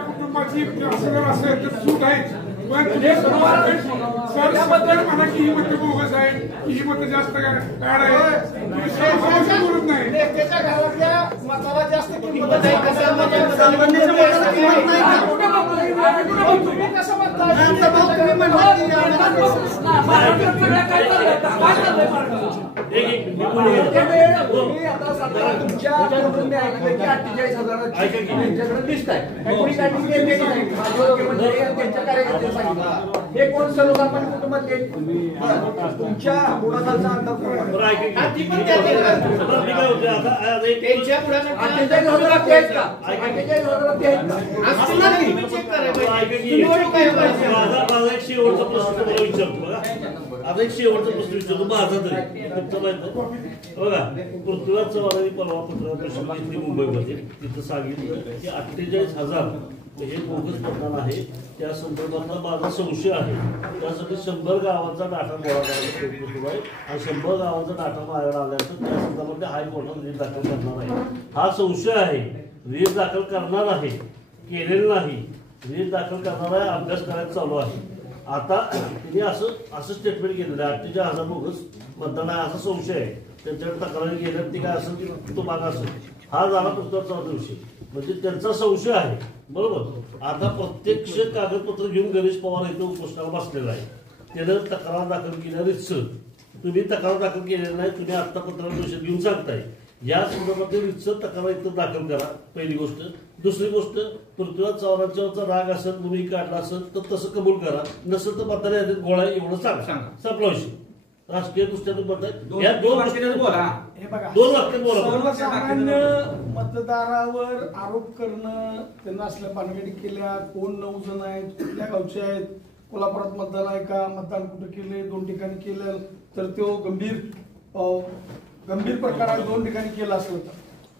कुटुंबाची असेल तर सूट आहे. त्याबद्दल म्हणा की ही मत बोगस आहे, ही मत जास्त ऍड आहे, बोलत नाही. त्याच्या घरातल्या मताला जास्त किंमत आहे. तुम्ही कसं म्हणताय? तुमच्या कुटुंबी ऐकलं की 48,000 त्यांच्याकडे लिस्ट आहे. कोणी काय केली नाही. त्यांच्या कार्यकर्ते सांगितलं हे कोण सर्वसामान्य कुटुंबातले तुमच्या बुडाचा अंदाज त्यांच्या आता एक शेवटचा प्रश्न विचारतो माझा तरी तुमचं माहिती बघा. पृथ्वीराज चव्हाणांनी परवा पत्रकार परिषद घेतली मुंबईमध्ये, तिथं सांगितलं की 48,000 हे बोगस मतदान आहे. त्या संदर्भातला माझा संशय आहे. त्यासाठी 100 गावांचा डाटा गोळा करायला सुरू आहे आणि 100 गावांचा डाटा माझ्याकडे आल्यानंतर त्या संदर्भात हायकोर्टात रीट दाखल करणार आहे. हा संशय आहे. रीट दाखल करणार आहे, केलेलं नाही. रीट दाखल करणार आहे, अभ्यास करायला चालू आहे. आता तिने असं स्टेटमेंट केलेलं आहे 48,000 बोगस मतदान आहे असा संशय आहे. त्यांच्याकडे तक्रारी गेल्यावर ती काय असेल की तो मागा असेल. हा झाला पुस्तकाचा विषय, म्हणजे त्यांचा संशय आहे. बरोबर. आता प्रत्यक्ष कागदपत्र घेऊन गणेश पवार इथं उपोषणाला बसलेला आहे. त्यानं तक्रार दाखल केल्यावरच तुम्ही तक्रार दाखल केलेली नाही. तुम्ही आता पत्रावर परिषद घेऊन सांगताय. या संदर्भातील रितसर तक्रार इथं दाखल करा, पहिली गोष्ट. दुसरी गोष्ट, पृथ्वीराज चव्हाणांच्यावरचा राग असेल, तुम्ही काढला असेल तर तसं कबूल करा. नसेल तर मतदार यादीत गोळा एवढं सांगा. संपला विषय. राजकीय दृष्ट्या तुम्ही या दोन वाक्यात बोला. सर्वसामान्य मतदारावर आरोप करणं, त्यांना असल्या भानगडी केल्या, कोण 9 जण आहेत, कुठल्या गावचे आहेत, कोल्हापुरात मतदान आहे का, मतदान कुठे केले, 2 ठिकाणी केलं तर तो गंभीर प्रकार आहे. 2 ठिकाणी केला असलं तर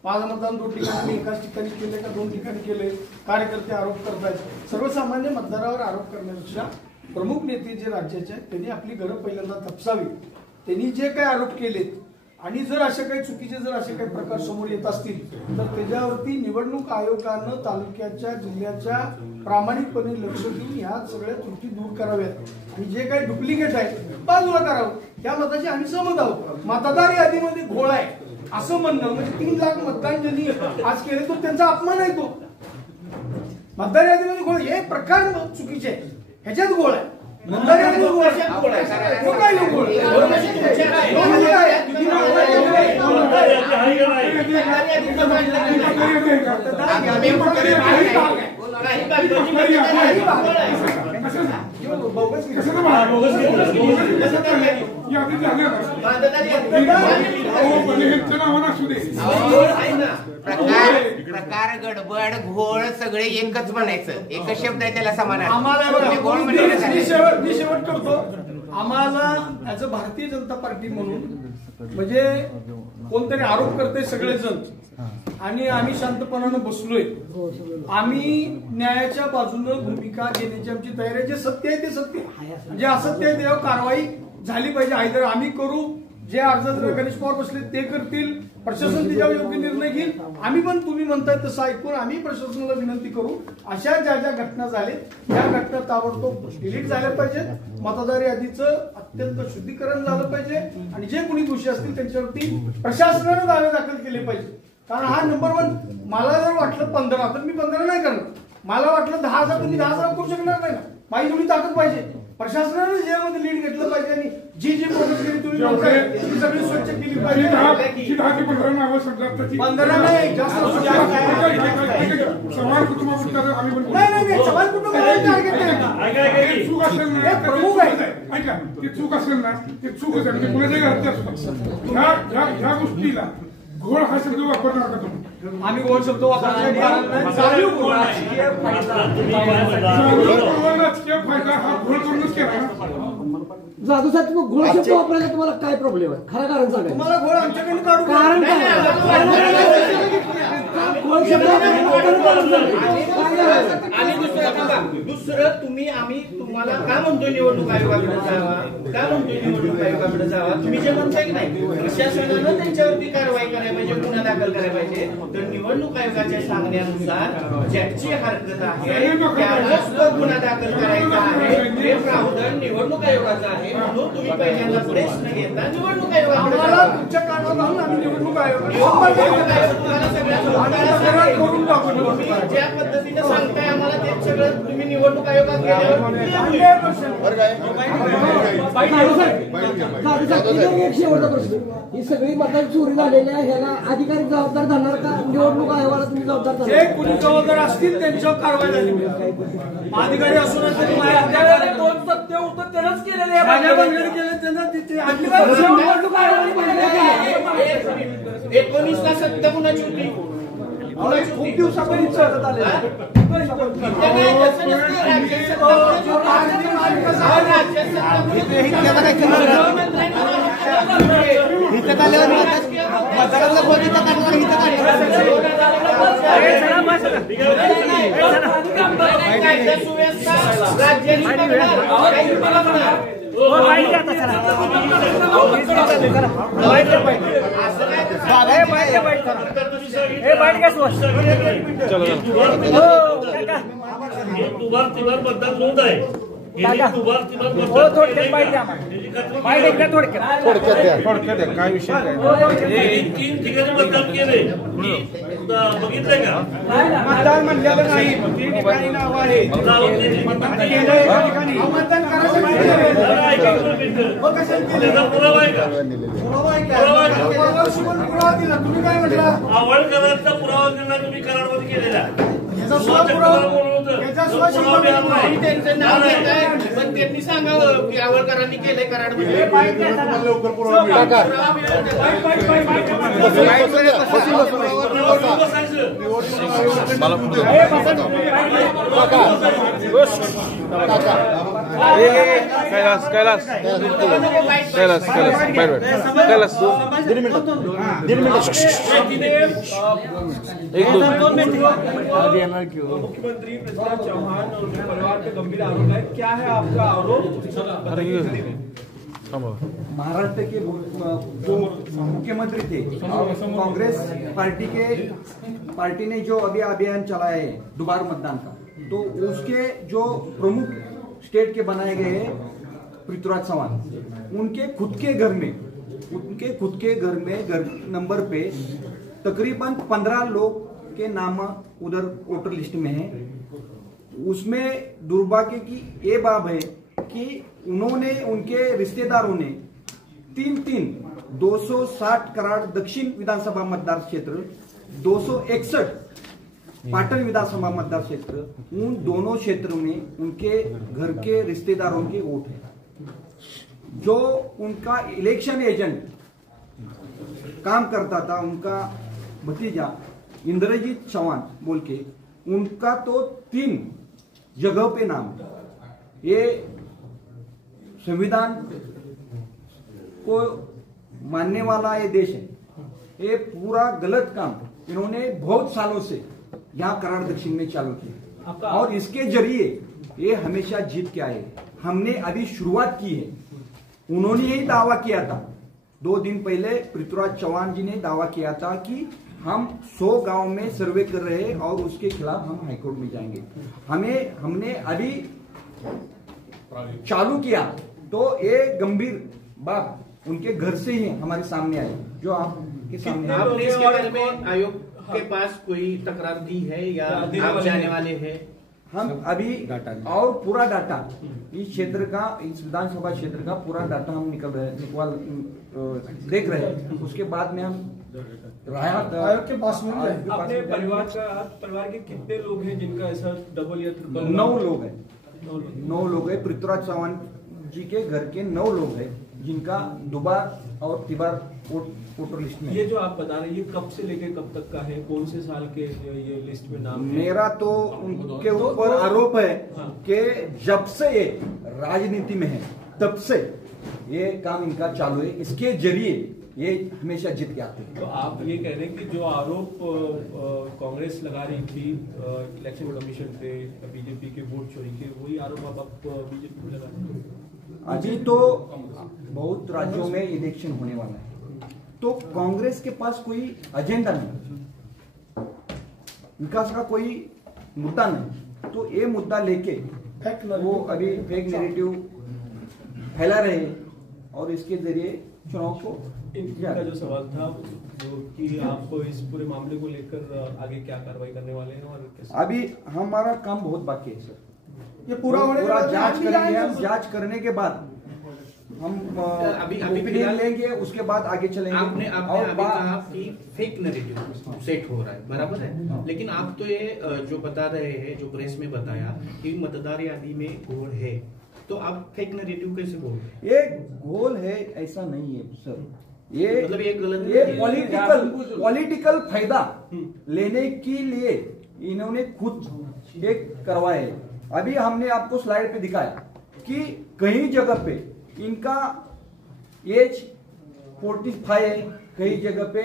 माझं मतदान 2 ठिकाणी मी एकाच ठिकाणी केले का 2 ठिकाणी केले, कार्यकर्ते आरोप करतायत. सर्वसामान्य मतदारावर आरोप करण्यापेक्षा प्रमुख नेते जे राज्याचे आहेत त्यांनी आपली घरं पहिल्यांदा तपसावी. त्यांनी जे काही आरोप केलेत आणि जर असे काही चुकीचे जर असे काही प्रकार समोर येत असतील तर त्याच्यावरती निवडणूक आयोगानं तालुक्याच्या जिल्ह्याच्या प्रामाणिकपणे लक्ष देऊन ह्या सगळ्या त्रुटी दूर कराव्यात आणि जे काही डुप्लिकेट आहे बाजूला करावं. त्या मताची आम्ही सहमत आहोत. मतदार यादीमध्ये घोळ आहे असं म्हणणं म्हणजे 3 लाख मतदान ज्यांनी आज केले तो त्यांचा अपमान आहे. तो मतदार यादीमध्ये घोळ हे प्रकार चुकीचे आहे. ह्याच्यात घोळ आहे. मतदार यादीमध्ये घोळ आहे. तो काय घोळ प्रकार गडबड घोळ सगळे एकच म्हणायचं. एकच शब्द आहे त्याला समान. मी शेवट करतो. आम्हाला as a Bharatiya Janata party म्हणून म्हणजे कोणतरी आरोप करते सगळेजण आणि आम्ही शांतपणानं बसलोय. आम्ही न्यायाच्या बाजूनं भूमिका घेण्याची आमची तयारी आहे. जे सत्य आहे ते सत्य, जे असत्य आहे त्यावर कारवाई झाली पाहिजे. आयदर आम्ही करू, जे अर्ज गणेश पवार बसले ते करतील, प्रशासन त्याच्यावर योग्य निर्णय घेईल. आम्ही पण तुम्ही म्हणताय तसं ऐकून आम्ही प्रशासनाला विनंती करू अशा ज्या ज्या घटना झाल्या त्या घटना ताबडतोब डिलीट झाल्या पाहिजेत. मतदार यादीचं अत्यंत शुद्धीकरण झालं पाहिजे आणि जे कोणी दोषी असतील त्यांच्यावरती प्रशासनानं दावे दाखल केले पाहिजे. कारण हा नंबर 1. मला जर वाटलं 15 तर मी 15 नाही करणार. मला वाटलं 10,000 तुम्ही 10,000 करू शकणार नाही ना. माझी थोडी ताकद पाहिजे. प्रशासनाने ज्यामध्ये लीड घेतलं पाहिजे आणि जी जी प्रोसेस केली तुम्ही ती सगळी स्वच्छ केली पाहिजे. 10 ते 15 नावं समजा 15 नाही जास्त सवाल कुटुंबाबद्दल आम्ही नाही सवाल कुटुंब चूक असेल ना प्रमुख आहे. ऐका ते चूक असेल ना ते चूकच आहे. कुणाच्याही हत्या ह्या गोष्टीला घोळ हा शब्द वापरणार का तुम्ही? आम्ही घोळ शब्द वापरणार राजकीय फायदा हा घोळ करूनच केला. जाधव साहेब तुम्ही घोळ शब्द वापरायला तुम्हाला काय प्रॉब्लेम आहे? खरं कारण सांगा. तुम्हाला घोळ आमच्याकडे काढू कारण काय? आणि दुसरं आम्ही तुम्हाला का म्हणतोय निवडणूक आयोगाकडे जावा, का म्हणतोय निवडणूक आयोगाकडे जावा? तुम्ही जे म्हणताय की नाही प्रशासनानं त्यांच्यावरती कारवाई करायला पाहिजे, गुन्हा दाखल करायला पाहिजे. तर निवडणूक आयोगाच्या सांगण्यानुसार ज्याची हरकत आहे त्यालाच तो गुन्हा दाखल करायचा आहे. हे प्रावधान निवडणूक आयोगाचं आहे. म्हणून तुम्ही पहिल्यांदा प्रश्न घेता निवडणूक आयोगाकडे जावा. तुमच्या कानावर घालून आम्ही निवडणूक आयोग तुम्हाला सगळ्या करून टाकू. तुम्ही ज्या पद्धतीने सांगताय आम्हाला ते सगळं तुम्ही निवडणूक आयोगात गेल्यावर शेवटचा प्रश्न. ही सगळी मतदान चोरी झालेली आहे ह्याला अधिकारी जबाबदार धरणार का? निवडणूक आयोगाला तुम्ही जबाबदार जे कुणी जबाबदार असतील त्यांच्यावर कारवाई झाली अधिकारी असून दोन सत्य होतं त्यालाच केलेलं केले त्यांना तिथे निवडणूक आयोगाने 19ला सत्ता कुणाची होती? खूप दिवसापर्यंत चालत आले. दुबार मतदान नोंद आहे. थोडक्यात काय विषय काय 3 ठिकाणी मतदान केले बघितलंय का? मतदान म्हणलेलं नाही. 3 ठिकाणी नाव आहे. मतदान पुरावा आहे का? पुरावा दिला. तुम्ही काय म्हटला? आवळकरांचा पुरावा दिला तुम्ही कराडमध्ये केलेला. त्यांचं नाव घेत आहे पण त्यांनी सांगावं की आवळकरांनी केलंय कराडमध्ये. लवकर पुरावा मुख्यमंत्री पृथ्वीराज चौहान और उनके परिवार पे गंभीर आरोप है, क्या है आपका आरोप? महाराष्ट्र के जो मुख्यमंत्री थे, कांग्रेस पार्टी ने जो अभी अभियान चलाया है दोबारा मतदान का, तो उसके जो प्रमुख स्टेट के बनाए गए हैं पृथ्वीराज चौहान, उनके खुद के घर में घर नंबर पे तकरीबन 15 लोग के नाम उधर वोटर लिस्ट में है। उसमें दुर्भाग्य की ये बात है कि उन्होंने उनके रिश्तेदारों ने 260 कराड़ दक्षिण विधानसभा मतदार क्षेत्र, 261 पाटन विधानसभा मतदार क्षेत्र, उन दोनों क्षेत्रों में उनके घर के रिश्तेदारों के वोट है। जो उनका इलेक्शन एजेंट काम करता था, उनका भतीजा इंद्रजीत चौहान बोल के, उनका तो 3 जगह पे नाम। ये संविधान को मानने वाला ये देश है, ये पूरा गलत काम इन्होंने बहुत सालों से यहाँ कराड़ दक्षिण में चालू किया और इसके जरिए ये हमेशा जीत के आए। हमने अभी शुरुआत की है। उन्होंने यही दावा किया था 2 दिन पहले, पृथ्वीराज चौहान जी ने दावा किया था कि हम 100 गांव में सर्वे कर रहे हैं और उसके खिलाफ हम हाईकोर्ट में जाएंगे। हमने अभी चालू किया तो ये गंभीर बात उनके घर से ही हमारे सामने आई, जो आपके सामने। आपने इसके बारे में आयोग के पास कोई तकरार दी है या आप जाने वाले हैं? हम अभी और पूरा डाटा इस क्षेत्र का, इस विधानसभा क्षेत्र का पूरा डाटा हम देख रहे हैं। उसके बाद में हम आयोग के पास में अपने परिवार के कितने लोग हैं जिनका ऐसा डबल या ट्रिपल? 9 लोग हैं। 9 लोग हैं। पृथ्वीराज चौहान जी के घर के 9 लोग हैं जिनका दोबार और तिबार वोटर लिस्ट में। ये जो आप बता रहे हैं, ये कब से लेकर कब तक का है? कौन से साल के ये लिस्ट में नाम है? मेरा तो उनके ऊपर आरोप है कि जब से ये राजनीति में है तब से ये काम इनका चालू है। इसके जरिए ये हमेशा जीत के आते हैं। तो आप ये कह रहे हैं कि जो आरोप कांग्रेस लगा रही थी इलेक्शन कमीशन पे बीजेपी के वोट चोरी के, वही आरोप आप बीजेपी को लगा रहे हैं? अभी तो बहुत राज्यों में इलेक्शन होने वाला है, तो कांग्रेस के पास कोई एजेंडा नहीं, विकास का कोई मुद्दा नहीं, तो ये मुद्दा लेके वो अभी फेक नैरेटिव फैला रहे हैं और इसके जरिए चुनाव को। इनका जो सवाल था जो कि आप इस पूरे मामले को लेकर आगे क्या कार्रवाई करने वाले हैं और अभी हमारा काम बहुत बाकी है सर। ये पूरा जांच करेंगे। हम जांच करने के बाद हम अभी ओपिनियन लेंगे, उसके बाद आगे चलेंगे। आपने अभी कहा कि फेक नैरेटिव सेट हो रहा है, बराबर है, लेकिन आप तो ये जो बता रहे हैं, जो प्रेस में बताया कि मतदार यादी में घोल है, तो आप फेक नैरेटिव कैसे बोल रहे हैं? ये घोल है ऐसा नहीं है सर। ये मतलब ये गलत, ये पॉलिटिकल फायदा लेने के लिए इन्होंने खुद एक करवाया है। अभी हमने आपको स्लाइड पे दिखाया कि कई जगह पे इनका एज 45 है, कई जगह पे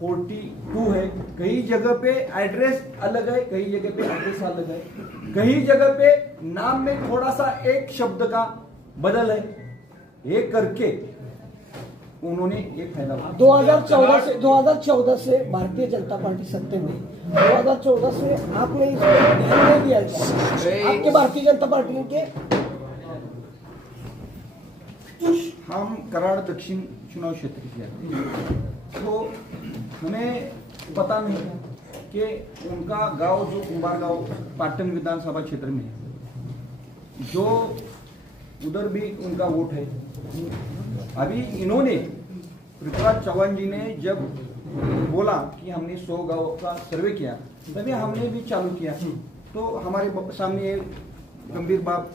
42 है, कई जगह पे एड्रेस अलग है, कई जगह पे एड्रेस अलग है, कई जगह पे नाम में थोड़ा सा एक शब्द का बदल है। ये करके उन्होंने एक फायदा 2014 से भारतीय जनता पार्टी सत्ते में, 2014 से आपने इस पर ध्यान नहीं दिया है आपके भारतीय जनता पार्टी के? हम कराड़ दक्षिण चुनाव क्षेत्र के हैं, तो हमें पता नहीं कि उनका गांव जो कुंभार गांव पाटन विधानसभा क्षेत्र में है, जो उधर भी उनका वोट है। अभी इन्होंने पृथ्वीराज चौहान जी ने जब बोला कि हमने 100 गांव का सर्वे किया, तभी हमने भी चालू किया, तो हमारे सामने ये गंभीर बात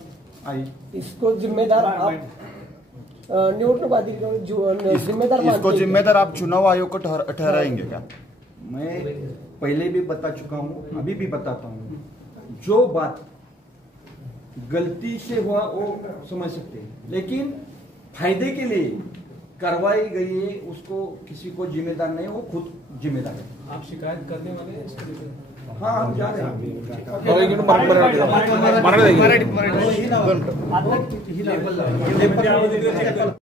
आई। इसको जिम्मेदार आप निवडणूक अधिकारी जिम्मेदार इसको जिम्मेदार आप चुनाव आयोग को ठहराएंगे क्या? मैं पहले भी बता चुका हूं, अभी भी बताता हूं, जो बात गलती से हुआ वो समझ सकते हैं, लेकिन फायदे के लिए करवाई गई है उसको किसी को जिम्मेदार नहीं, वो खुद जिम्मेदार है। आप शिकायत करने वाले हैं इसके लिए? हाँ हम जा रहे हैं। आता